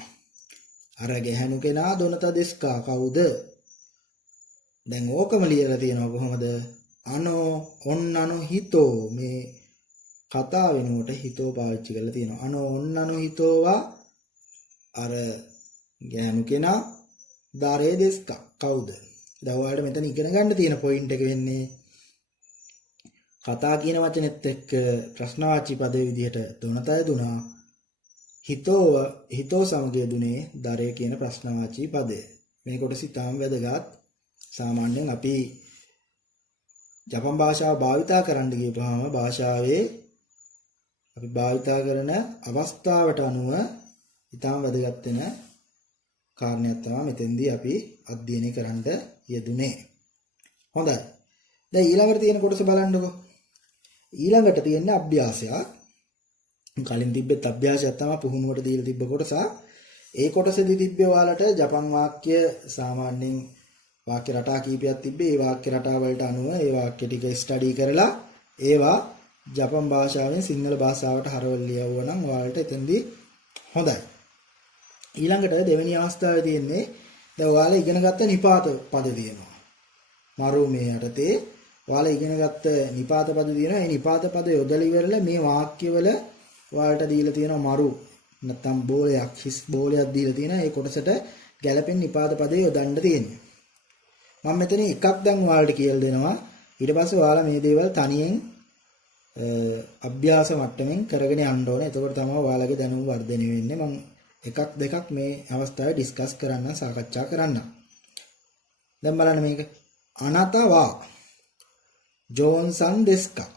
අර ගැහැණු කෙනා දොනත දෙස්කා කවුද? දැන් ඕකම ලියලා තියෙනවා කොහොමද? අනෝ ඔන්නනෝ හිතෝ මේ කතා වෙනුවට හිතෝ පාවිච්චි කරලා තියෙනවා. අනෝ ඔන්නනෝ හිතෝවා අර ගැහැණු කෙනා දාරේ දෙස්කා කවුද? දැන් ඔයාලට මෙතන ඉගෙන ගන්න තියෙන පොයින්ට් එක වෙන්නේ කතා කියන වචනේත් එක්ක ප්‍රශ්නවාචී පදේ විදිහට දොනතය දුනා. හිතෝ සමගය දුනේ දරේ කියන ප්‍රශ්නවාචී පදය. මේ කොටස ඉතාම වැදගත්. සාමාන්‍යයෙන් අපි ජපන් භාෂාව භාවිතා කරන්න ගියපුවාම භාෂාවේ අපි භාවිතා කරන අවස්ථාවට අනුව ඉතාම වැදගත් වෙන කාරණයක් තමයි මෙතෙන්දී අපි අධ්‍යයනය කරන්න යෙදුනේ. හොඳයි. දැන් ඊළඟට තියෙන කොටස බලන්නකෝ. ඊළඟට තියෙන අභ්‍යාසයක්. කලින් තිබ්බෙත් අභ්‍යාසයක් තමයි පුහුණුවට දීලා තිබ්බ කොටස. ඒ කොටසේදී තිබ්බේ ඔයාලට ජපන් වාක්‍ය සාමාන්‍යයෙන් වාක්‍ය රටා කීපයක් තිබ්බේ. ඒ වාක්‍ය රටා වලට අනුව ඒ වාක්‍ය ටික ස්ටඩි කරලා ඒවා ජපන් භාෂාවෙන් සිංහල භාෂාවට හරවලා ලියවුවා නම් ඔයාලට එතෙන්දී හොඳයි. ඊළඟට දෙවෙනි අවස්ථාවේ තියෙන්නේ දැන් ඔයාලා ඉගෙන ගත්ත නිපාත පද තියෙනවා. මරුමේ යටතේ ඔයාලා ඉගෙන ගත්ත නිපාත පද තියෙනවා. ඒ නිපාත පද යොදලා ඉවරලා මේ වාක්‍යවල ඔයාලට දීලා තියෙනවා මරු නැත්තම් බෝලයක් හිස් බෝලයක් දීලා තියෙනවා. ඒ කොටසට ගැලපෙන නිපාත පදේ යොදන්න තියෙන්නේ. මම මෙතන එකක් දැන් ඔයාලට කියලා දෙනවා. ඊට පස්සේ ඔයාලා මේ දේවල් තනියෙන් අභ්‍යාස මට්ටමින් කරගෙන යන්න ඕනේ. එතකොට තමයි ඔයාලගේ දැනුම වර්ධනය වෙන්නේ. මම එකක් දෙකක් මේ අවස්ථාවේ ඩිස්කස් කරන්න සාකච්ඡා කරන්න. දැන් බලන්න මේක. අනතවා ජෝන්සන් දෙස්කා.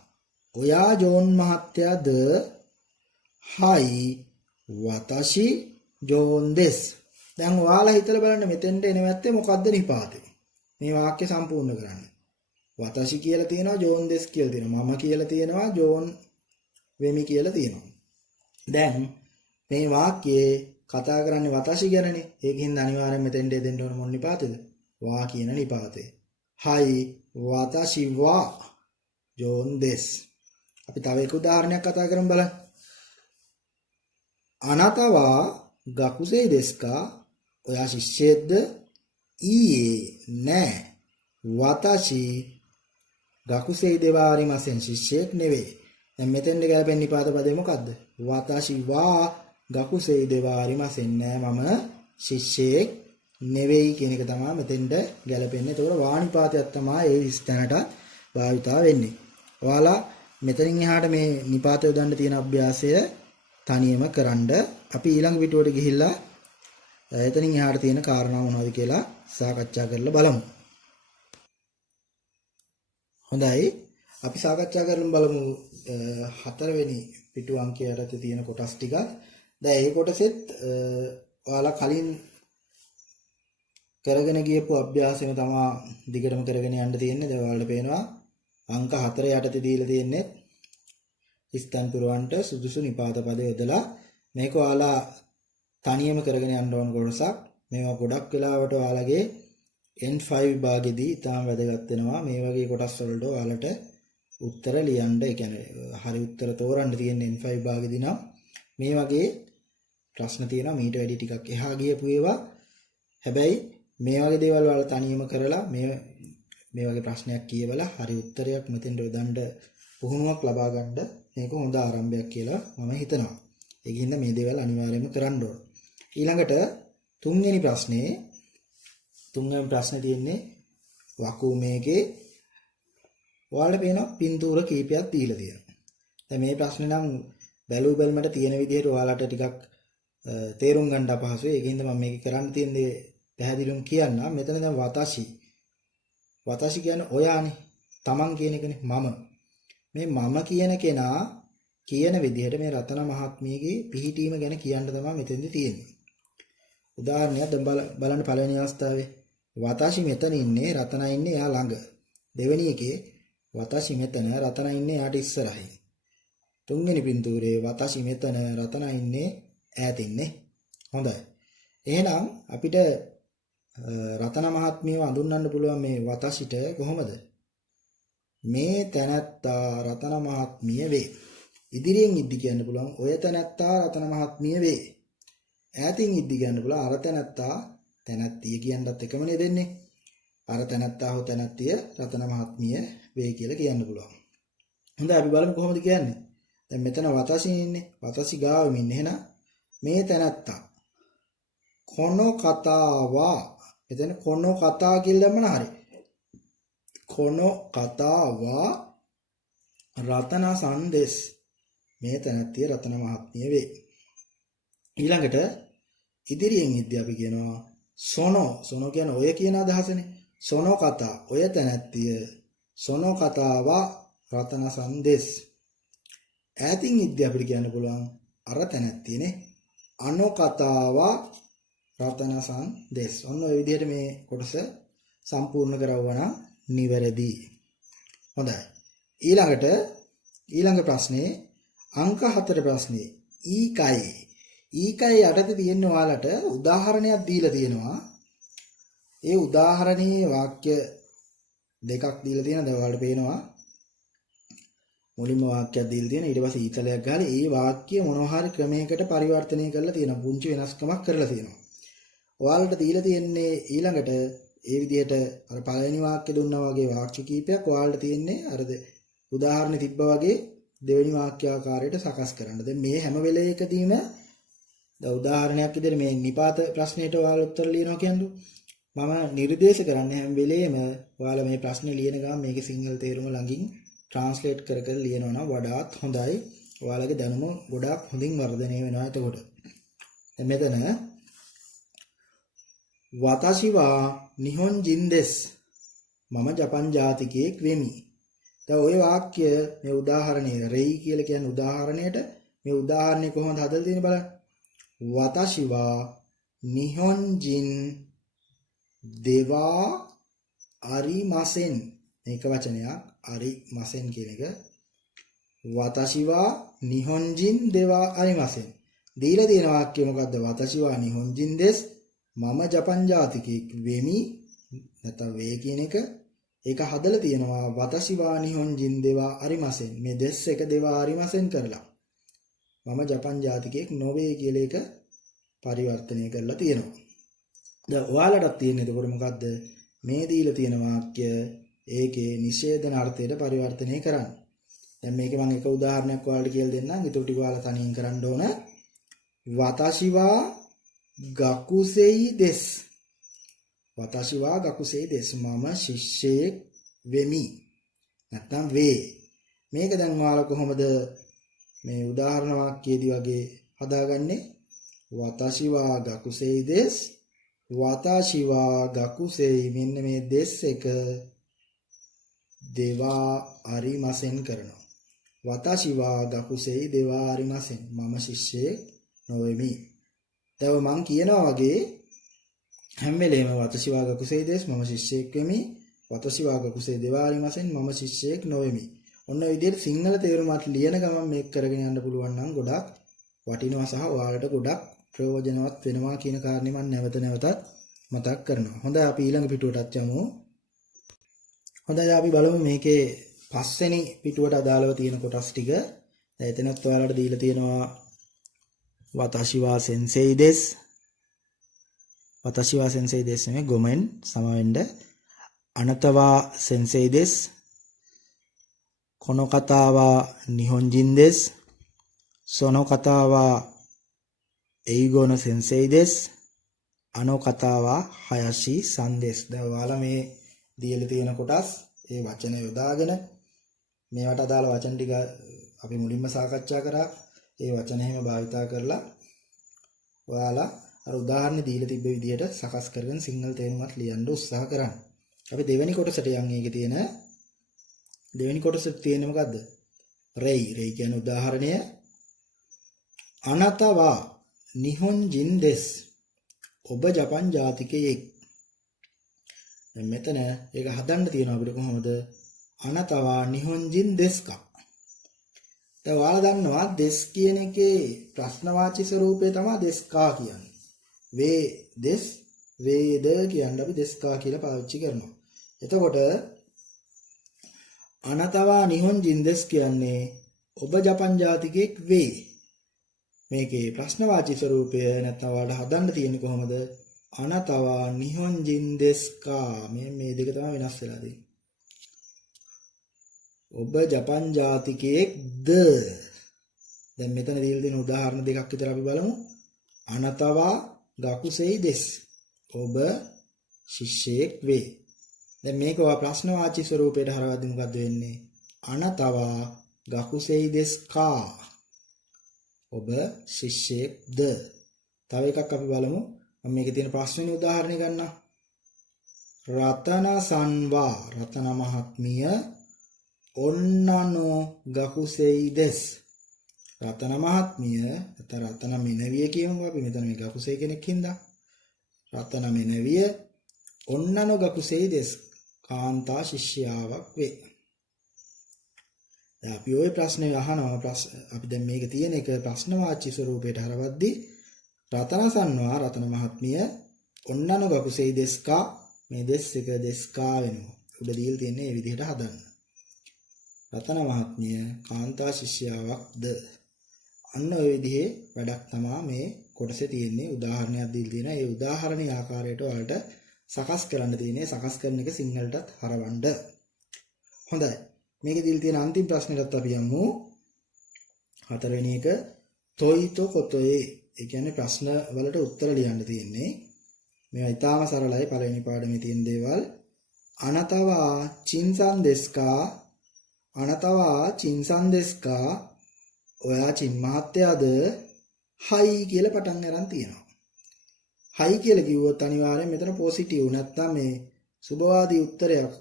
ඔයා ජෝන් මහත්තයාද? හයි වතෂි ජෝන් දෙස්. දැන් ඔයාලා හිතලා බලන්න මෙතෙන්ට එන වැත්තේ මොකද්ද නිපාතේ? මේ වාක්‍ය සම්පූර්ණ කරන්න. වතෂි කියලා තියෙනවා ජෝන් දෙස් කියලා තියෙනවා. මම කියලා තියෙනවා ජෝන් වෙමි කියලා තියෙනවා. දැන් මේ වාක්‍යයේ කතා කරන්නේ වතෂි ගැනනේ. ඒකින්ද අනිවාර්යෙන් මෙතෙන්ට දෙන්න ඕන මොන නිපාතේද? වා කියන නිපාතේ. හයි වතෂි වා ජෝන් දෙස්. අපි තව එක උදාහරණයක් කතා කරමු බලන්න. අනතවා ගකුසේ දෙස්කා. ඔයා ශිෂ්‍යයෙක්ද? ඊයේ නෑ. වතෂි ගකුසේ දෙවාරි මසෙන් ශිෂ්‍යයෙක් නෙවෙයි. දැන් මෙතෙන්ද ගැලපෙන නිපාත පදේ මොකද්ද? වතෂි වා ගකුසේ දෙවාරි මසෙන් නෑ මම ශිෂ්‍යයෙක් නෙවෙයි කියන එක තමයි මෙතෙන්ද ගැලපෙන්නේ. ඒතකොට වානිපාතයක් තමයි ඒ ස්ථානට භාවිතා වෙන්නේ. ඔයාලා මෙතනින් එහාට මේ නිපාත යොදන්න තියෙන අභ්‍යාසය තනියම කරන්න. අපි ඊළඟ පිටුවට ගිහිල්ලා එතනින් එහාට තියෙන කාරණා මොනවද කියලා සාකච්ඡා කරලා බලමු. හොඳයි. අපි සාකච්ඡා කරලා බලමු හතරවෙනි පිටු අංකයට තියෙන කොටස් ටික. දැන් මේ කොටසෙත් ඔයාලා කලින් කරගෙන ගියපු අභ්‍යාසෙම තමයි දිගටම කරගෙන යන්න තියෙන්නේ. දැන් ඔයාලට පේනවා අංක 4 යටතේ දීලා තියෙන්නේ ස්ථාන පුරවන්ට සුදුසු නිපාත පද යොදලා මේක ඔයාලා තනියම කරගෙන යන්න ඕන කොටසක්. මේවා ගොඩක් වෙලාවට ඔයාලගේ N5 විභාගෙදී ඉතාම වැදගත් වෙනවා. මේ වගේ කොටස් වලට ඔයාලට උත්තර ලියන්න, ඒ කියන්නේ හරි උත්තර තෝරන්න තියෙන N5 විභාගෙදී නම් මේ වගේ ප්‍රශ්න තියෙනවා මීට වැඩි ටිකක් එහා ගියපු ඒවා. හැබැයි මේ වගේ දේවල් ඔයාලා තනියම කරලා මේ වගේ ප්‍රශ්නයක් කියවලා හරි උත්තරයක් මෙතෙන්ට යොදන්න පුහුණුවක් ලබා ගන්න මේක හොඳ ආරම්භයක් කියලා මම හිතනවා. ඒකින්ද මේ දේවල් අනිවාර්යයෙන්ම කරන්න ඕන. ඊළඟට තුන්වෙනි ප්‍රශ්නේ තියෙන්නේ වකුමේකේ ඔයාලට පේන පින්තූර කීපයක් දීලා තියෙනවා. දැන් මේ ප්‍රශ්නේ නම් බැලු බැලමට තියෙන විදිහට ඔයාලට ටිකක් තේරුම් ගන්න අපහසුයි. ඒකින්ද මම මේක කරන්න තියෙන දේ පැහැදිලිවම කියන්න. මෙතන දැන් වතෂි කියන්නේ ඔයානේ. තමන් කියන එකනේ මම. මේ මම කියන කෙනා කියන විදිහට මේ රතන මහත්මියගේ පිහිටීම ගැන කියන්න තමයි මෙතෙන්දි තියෙන්නේ. උදාහරණයක් දැන් බලන්න පළවෙනි අවස්ථාවේ වතෂි මෙතන ඉන්නේ, රතන ඉන්නේ එයා ළඟ. දෙවෙනි එකේ වතෂි මෙතන, රතන ඉන්නේ එයාට ඉස්සරහින්. තුන්වෙනි පින්තූරේ වතෂි මෙතන, රතන ඉන්නේ ඈතින්නේ. හොඳයි. එහෙනම් අපිට රතන මහත්මියව අඳුන්වන්න පුළුවන් මේ වතසිට කොහොමද? මේ තැනැත්තා රතන මහත්මිය වේ. ඉදිරියෙන් ඉද්දි කියන්න පුළුවන් ඔය තැනැත්තා රතන මහත්මිය වේ. ඈතින් ඉද්දි කියන්න පුළුවන් අර තැනැත්තා තැනැත්තිය කියන්නත් එකමනේ දෙන්නේ. අර තැනැත්තා හෝ තැනැත්තිය රතන මහත්මිය වේ කියලා කියන්න පුළුවන්. හොඳයි අපි බලමු කොහොමද කියන්නේ. දැන් මෙතන වතසි ඉන්නේ. වතසි ගාවෙම ඉන්නේ. එහෙනම් මේ තැනැත්තා කොනෝ කතාවා මෙතන කොනෝ කතා කියලා දැම්මම හරි. කොනෝ කතාවා රතන සන්දෙස් මේ තැනැත්තිය රතන මහත්මිය වේ. ඊළඟට ඉදිරියෙන් ඉද්දී අපි කියනවා සොනෝ කියන්නේ ඔය කියන අදහසනේ. සොනෝ කතා ඔය තැනැත්තිය සොනෝ කතාවා රතන සන්දෙස්. ඈතින් ඉද්දී අපිට කියන්න පුළුවන් අර තැනැත්තියනේ අනෝ කතාවා රතන සන්දෙස්. ඔන්න ඔය විදිහට මේ කොටස සම්පූර්ණ කරවුවා නම් නිවැරදි. හොඳයි. ඊළඟ ප්‍රශ්නේ අංක 4 ප්‍රශ්නේ ඊකයි යටතේ තියෙන ඔයාලට උදාහරණයක් දීලා තියෙනවා. ඒ උදාහරණයේ වාක්‍ය දෙකක් දීලා තියෙනවා. දැන් ඔයාලට පේනවා මුලින්ම වාක්‍යයක් දීලා තියෙනවා. ඊට පස්සේ ඊතලයක් ගහලා ඒ වාක්‍ය මොනවා හරි ක්‍රමයකට පරිවර්තනය කරලා තියෙනවා. පුංචි වෙනස්කමක් කරලා තියෙනවා. ඔයාලට දීලා තියෙන්නේ ඊළඟට ඒ විදිහට අර පළවෙනි වාක්‍ය දුන්නා වගේ වාක්‍ය කීපයක් ඔයාලට තියෙන්නේ අර උදාහරණ තිබ්බා වගේ දෙවෙනි වාක්‍ය ආකාරයට සකස් කරන්න. දැන් මේ හැම වෙලේකදීම දැන් උදාහරණයක් විදිහට මේ නිපාත ප්‍රශ්නෙට ඔයාලා උත්තර ලියනවා කියන්නේ මම නිර්දේශ කරන්නේ හැම වෙලේම ඔයාලා මේ ප්‍රශ්නේ ලියන ගමන් මේකේ සිංහල තේරුම ළඟින් ට්‍රාන්ස්ලේට් කර ලියනවා නම් වඩාත් හොඳයි. ඔයාලගේ දැනුම ගොඩාක් හොඳින් වර්ධනය වෙනවා එතකොට. දැන් මෙතන වතසිවා නිහොන්ජින් දෙස් මම ජපන් ජාතිකයෙක් වෙමි. දැන් ওই වාක්‍ය මේ උදාහරණේ රෙයි කියලා කියන උදාහරණයට මේ උදාහරණය කොහොමද හදලා තියෙන්නේ බලන්න. වතසිවා නිහොන්ජින් දෙවා අරිමසෙන් මේක වචනයක් අරිමසෙන් කියන එක වතසිවා නිහොන්ජින් දෙවා අරිමසෙන් දීලා තියෙන වාක්‍ය මොකද්ද? වතසිවා නිහොන්ජින් දෙස් මම ජපන් ජාතිකයෙක් වෙමි නැත්නම් වේ කියන එක ඒක හදලා තියෙනවා වතසිවා නිහොන්ජින් දෙවා අරිමසෙන් මේ දෙස් එක දෙවා අරිමසෙන් කරලා මම ජපන් ජාතිකයෙක් නොවේ කියලා එක පරිවර්තනය කරලා තියෙනවා. දැන් ඔයාලටත් තියෙන්නේ එතකොට මොකද්ද? මේ දීලා තියෙන වාක්‍ය ඒකේ නිෂේධන අර්ථයට පරිවර්තනය කරන්න. දැන් මේකේ මම එක උදාහරණයක් ඔයාලට කියලා දෙන්නම්. ඊට ටික ඔයාලා තනියෙන් කරන්න ඕන. වතසිවා ගකුසෙයි දෙස්. වතසිවා ගකුසෙයි දෙස් මම ශිෂ්‍යයෙක් වෙමි. නැත්නම් වේ. මේක දැන් ඔයාලා කොහොමද මේ උදාහරණ වාක්‍යයේදී වගේ හදාගන්නේ? වතසිවා ගකුසෙයි දෙස් වතසිවා ගකුසෙයි මෙන්න මේ දෙස් එක දෙවා අරිමසෙන් කරනවා. වතසිවා ගකුසෙයි දෙවා අරිමසෙන් මම ශිෂ්‍යයෙක් නොවෙමි. දැන් මම කියනවා වගේ හැම වෙලේම වතසිවා ගකුසෙයි දෙස් මම ශිෂ්‍යයෙක් වෙමි. වතසිවා ගකුසෙයි දෙවා අරිමසෙන් මම ශිෂ්‍යයෙක් නොවෙමි. ඔන්න ඔය විදිහට සිංහල තේරුමත් ලියන ගමන් මේක කරගෙන යන්න පුළුවන් නම් ගොඩක් වටිනවා සහ ඔයාලට ගොඩක් ප්‍රයෝජනවත් වෙනවා කියන කාරණේ මම නැවත නැවතත් මතක් කරනවා. හොඳයි අපි ඊළඟ පිටුවටත් යමු. හොඳයි අපි බලමු මේකේ පස්වෙනි පිටුවට අදාළව තියෙන කොටස් ටික. දැන් එතනත් ඔයාලට දීලා තියෙනවා වතසිවා සෙන්සෙයි දෙස්. වතසිවා සෙන්සෙයි දෙස් නෙමෙයි ගොමෙන් සමවෙන්න. අනතවා සෙන්සෙයි දෙස්. කොනෝ කතාවා නිහොන්ජින් දෙස්. සොනෝ කතාවා එයිගොන සෙන්සෙයි දෙස්. අනෝ කතාවා හයසි සන්දෙස්. දැන් ඔයාලා මේ දීලා තියෙන කොටස් ඒ වචන යොදාගෙන මේවට අදාළ වචන ටික අපි මුලින්ම සාකච්ඡා කරා. ඒ වචන එහෙම භාවිතා කරලා ඔයාලා අර උදාහරණ දීලා තිබ්බ විදිහට සකස් කරගෙන සිංහල තේරුමත් ලියන්න උත්සාහ කරන්න. අපි දෙවෙනි කොටසට යන් ඒකේ තියෙන දෙවෙනි කොටසේ තියෙන්නේ මොකද්ද? රෙයි කියන උදාහරණය අනතවා නිහොන්ජින් දෙස් ඔබ ජපන් ජාතිකයෙක්. දැන් මෙතන ඒක හදන්න තියෙනවා අපිට කොහොමද? අනතවා නිහොන්ජින් දෙස්කා. දැන් ඔයාලා දන්නවා දෙස් කියන එකේ ප්‍රශ්නවාචී ස්වරූපය තමයි දෙස්කා කියන්නේ. වේ දෙස් වේද කියන්නේ අපි දෙස්කා කියලා පාවිච්චි කරනවා. එතකොට අනතවා නිහොන් ජින්දෙස් කියන්නේ ඔබ ජපන් ජාතිකයෙක් වේ. මේකේ ප්‍රශ්නවාචී ස්වරූපය නැත්නම් ඔයාලට හදන්න තියෙන්නේ කොහොමද? අනතවා නිහොන් ජින්දෙස්කා මේ දෙක තමයි වෙනස් වෙලා තියෙන්නේ. ඔබ ජපන් ජාතිකයෙක්ද? දැන් මෙතන දීලා තියෙන උදාහරණ දෙකක් විතර අපි බලමු. අනතවා ගකුසෙයි දෙස්. ඔබ ශිෂ්‍යයෙක් වේ. දැන් මේක ඔයා ප්‍රශ්නවාචී ස්වරූපයට හරවද්දි මොකද්ද වෙන්නේ? අනතවා ගකුසෙයි දෙස්කා. ඔබ ශිෂ්‍යයෙක්ද? තව එකක් අපි බලමු. මම මේකේ තියෙන ප්‍රශ්නෙනේ උදාහරණය ගන්නම්. රතන සන්වා රතන මහත්මිය ඔන්නනෝ ගකුසෙයි දෙස්. රතන මහත්මිය නැත්නම් රතන මෙනවිය කියමු අපි. මෙතන මේ ගකුසෙයි කෙනෙක් හින්දා. රතන මෙනවිය ඔන්නනෝ ගකුසෙයි දෙස්. කාන්තා ශිෂ්‍යාවක් වේ. දැන් අපි ওই ප්‍රශ්නේ අහනවා. අපි දැන් මේක තියෙන එක ප්‍රශ්නවාචී ස්වරූපයට හරවද්දි රතන සන්වා රතන මහත්මිය ඔන්නනෝ ගකුසෙයි දෙස්කා. මේ දෙස් එක දෙස්කා වෙනවා. උඩ දීලා තියෙන්නේ මේ විදිහට හදන්න. රතන මහත්මිය කාන්තා ශිෂ්‍යාවක්ද? අන්න ඔය විදිහේ වැඩක් තමයි මේ කොටසේ තියෙන්නේ. උදාහරණයක් දීලා තියෙනවා. ඒ උදාහරණයේ ආකාරයට ඔයාලට සකස් කරන්න තියෙන්නේ. සකස් කරන එක සිංහලටත් හරවන්න. හොඳයි. මේකේ දීලා තියෙන අන්තිම ප්‍රශ්නෙටත් අපි යමු. හතරවෙනි එක තොයිතෝ කොතොයේ. ඒ කියන්නේ ප්‍රශ්න වලට උත්තර ලියන්න තියෙන්නේ. මේවා ඉතාම සරලයි. පළවෙනි පාඩමේ තියෙන දේවල්. අනතවා චින්සන් දෙස්කා. අනතවා චින්සන් දෙස්කා. ඔයා චින් මහත්තයාද? හයි කියලා පටන් අරන් තියෙනවා. හයි කියලා කිව්වොත් අනිවාර්යෙන් මෙතන පොසිටිව් නැත්තම් මේ සුභවාදී උත්තරයක්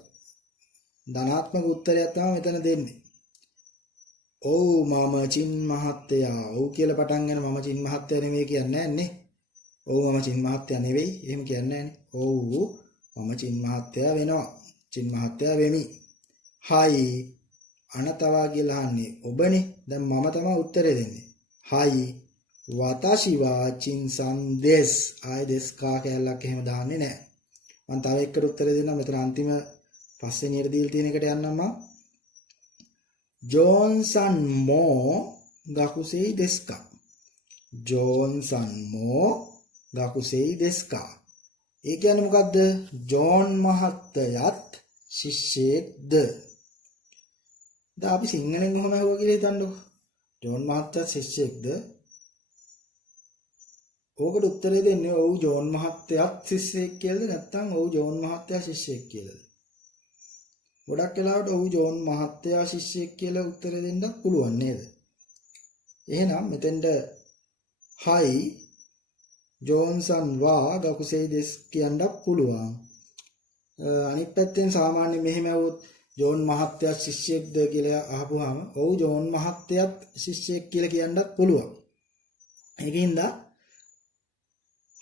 ධනාත්මක උත්තරයක් තමයි මෙතන දෙන්නේ. ඔව් මම චින් මහත්තයා. ඔව් කියලා පටන් ගන්න මම චින් මහත්තයා නෙවෙයි කියන්නේ නැන්නේ. ඔව් මම චින් මහත්තයා නෙවෙයි. එහෙම කියන්නේ නැන්නේ. ඔව් මම චින් මහත්තයා වෙනවා. චින් මහත්තයා වෙමි. හයි අනතවා කියලා අහන්නේ ඔබනේ. දැන් මම තමයි උත්තරේ දෙන්නේ. හයි වතාෂි වා චින්සන් දෙස්. ආයි දෙස්කා කැලලක් එහෙම දාන්නේ නැහැ. මම තව එකට උත්තරේ දෙන්නම්. මෙතන අන්තිම පස්වෙනියට දීලා තියෙන එකට යන්නම් මම. ජෝන්සන් මෝ ගකුසෙයි දෙස්කා. ජෝන්සන් මෝ ගකුසෙයි දෙස්කා. ඒ කියන්නේ මොකද්ද? ජෝන් මහත්තයත් ශිෂ්‍යයෙක්ද? දැන් අපි සිංහලෙන් කොහොම හුවා කියලා හිතන්නකෝ. ජෝන් මහත්තයා ශිෂ්‍යයෙක්ද? ඕකට උත්තරේ දෙන්නේ ඔව් ජෝන් මහත්තයාත් ශිෂ්‍යයෙක් කියලාද නැත්නම් ඔව් ජෝන් මහත්තයා ශිෂ්‍යයෙක් කියලාද? ගොඩක් වෙලාවට ඔව් ජෝන් මහත්තයා ශිෂ්‍යයෙක් කියලා උත්තරේ දෙන්නත් පුළුවන් නේද? එහෙනම් මෙතෙන්ට හයි ජෝන්සන් වා ගකුසෙයි දෙස් කියන්නත් පුළුවන්. අනිත් පැත්තෙන් සාමාන්‍ය මෙහෙම આવුත් ජෝන් මහත්තයා ශිෂ්‍යයෙක්ද කියලා අහපුවාම ඔව් ජෝන් මහත්තයාත් ශිෂ්‍යයෙක් කියලා කියන්නත් පුළුවන්. ඒකින්ද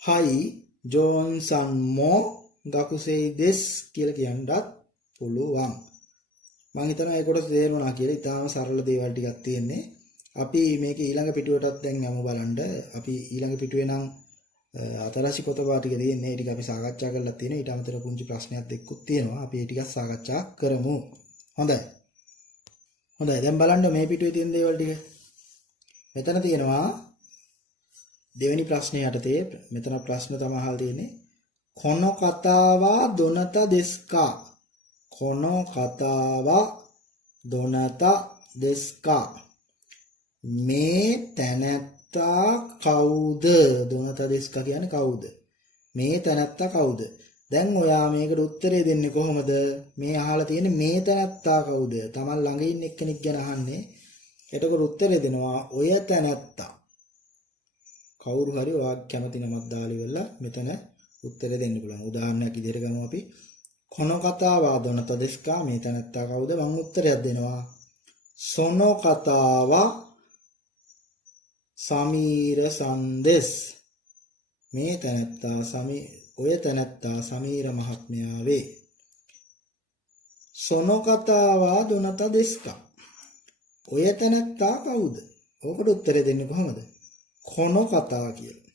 හයි ජෝන්සන් මෝ ගකුසෙයි දෙස් කියලා කියන්නත් පුළුවන්. මම හිතනවා ඒ කොටස තේරුණා කියලා. ඉතාලම සරල දේවල් ටිකක් තියෙන්නේ. අපි මේක ඊළඟ පිටුවටත් දැන් යමු බලන්න. අපි ඊළඟ පිටුවේ නම් අතරසි පොතපත ටික තියෙන්නේ. ඒ ටික අපි සාකච්ඡා කරලා තියෙනවා. ඊට අමතරව පුංචි ප්‍රශ්නයක් දෙකකුත් තියෙනවා. අපි ඒ ටික සාකච්ඡා කරමු. හොඳයි. දැන් බලන්න මේ පිටුවේ තියෙන දේවල් ටික. මෙතන තියෙනවා දෙවෙනි ප්‍රශ්නේ යටතේ මෙතන ප්‍රශ්න තමයි අහලා තියෙන්නේ. කොනෝ කතාවා දොනත දෙස්කා. කොනෝ කතාවා දොනත දෙස්කා. මේ තැනැත්තා කවුද? දොනත දෙස්කා කියන්නේ කවුද? මේ තැනැත්තා කවුද? දැන් ඔයා මේකට උත්තරේ දෙන්නේ කොහොමද? මේ අහලා තියෙන්නේ මේ තැනැත්තා කවුද? Taman ළඟ ඉන්න එක්කෙනෙක් ගැන අහන්නේ. එතකොට උත්තරේ දෙනවා ඔය තැනැත්තා. කවුරු හරි ඔයා කැමති නමක් දාලා ඉවරලා මෙතන උත්තර දෙන්න පුළුවන්. උදාහරණයක් විදිහට ගමු අපි. කොනෝ කතාවා දොනත දෙස්කා. මේ තැනැත්තා කවුද? මම උත්තරයක් දෙනවා. සොනෝ කතාවා සමීර සන්දෙස්. මේ තැනැත්තා ඔය තැනැත්තා සමීර මහත්මයා වේ. සොනෝ කතාවා දොනත දෙස්කා. ඔය තැනත්තා කවුද? ඕකට උත්තරේ දෙන්නේ කොහමද? කොනෝ කතා කියලා.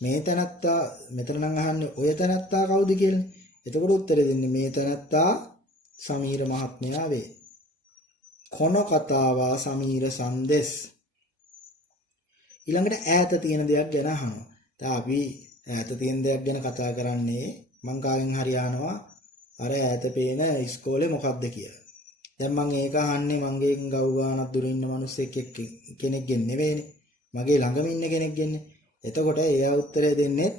මේ තැනත්තා මෙතන නම් අහන්නේ ඔය තැනත්තා කවුද කියලා. එතකොට උත්තරේ දෙන්නේ මේ තැනත්තා සමීර මහත්මයා වේ. කොනෝ කතාවා සමීර සන්දෙස්. ඊළඟට ඈත තියෙන දෙයක් ගැන අහනවා. දැන් අපි ඈත තියෙන දෙයක් ගැන කතා කරන්නේ මං කාගෙන් හරි අහනවා අර ඈත පේන ඉස්කෝලේ මොකක්ද කියලා. දැන් මං ඒක අහන්නේ මංගේ ගව් ගානක් දුර ඉන්න මිනිස්සෙක් කෙනෙක්ගෙන් නෙවෙයිනේ. මගේ ළඟම ඉන්න කෙනෙක්ගෙන්නේ. එතකොට එයා උත්තරය දෙන්නේ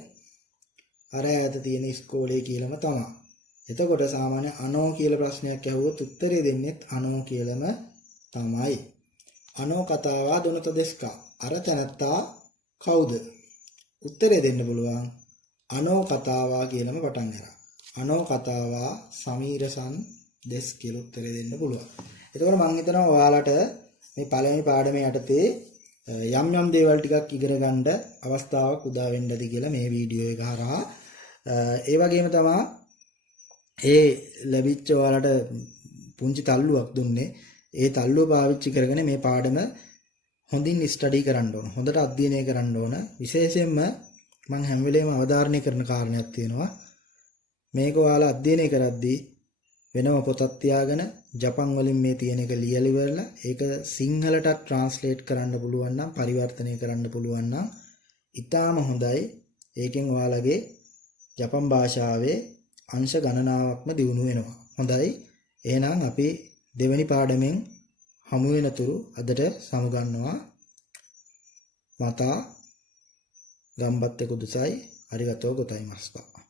අර ඈත තියෙන ඉස්කෝලේ කියලාම තමයි. එතකොට සාමාන්‍ය අනෝ කියලා ප්‍රශ්නයක් ඇහුවොත් උත්තරය දෙන්නේ අනෝ කියලාම තමයි. අනෝ කතාවා දොනත දෙස්කා. අර තැනත්තා කවුද? උත්තරය දෙන්න පුළුවන්. අනෝ කතාවා කියලාම පටන් ගන්නවා. අනෝ කතාවා සමීරසන් දෙස් කියලා උත්තරය දෙන්න පුළුවන්. එතකොට මම හිතනවා ඔයාලට මේ පළවෙනි පාඩමේ යටතේ යම් යම් දේවල් ටිකක් ඉගෙන ගන්න අවස්ථාවක් උදා වෙන්නද කියලා මේ වීඩියෝ එක හරහා ඒ වගේම තමයි ඒ ලැබිච්ච ඔයාලට පුංචි තල්ලුවක් දුන්නේ. ඒ තල්ලුව පාවිච්චි කරගෙන මේ පාඩම හොඳින් ස්ටඩි කරන්න ඕන. හොඳට අධ්‍යයනය කරන්න ඕන. විශේෂයෙන්ම මම හැම වෙලේම අවධාරණය කරන කාරණයක් තියෙනවා. මේක ඔයාලා අධ්‍යයනය කරද්දී වෙනම පොතක් තියාගෙන ජපන් වලින් මේ තියෙන එක ලියලා ඉවරලා ඒක සිංහලට ට්‍රාන්ස්ලේට් කරන්න පුළුවන් නම් පරිවර්තනය කරන්න පුළුවන් නම් ඉතාම හොඳයි. ඒකෙන් ඔයාලගේ ජපන් භාෂාවේ අංශ ගණනාවක්ම දියුණු වෙනවා. හොඳයි. එහෙනම් අපි දෙවෙනි පාඩමෙන් හමු වෙනතුරු අදට සමුගන්නවා. මතා ගම්බත්තේ කුදුසයි අරිගතෝ ගොතයිමස්පා.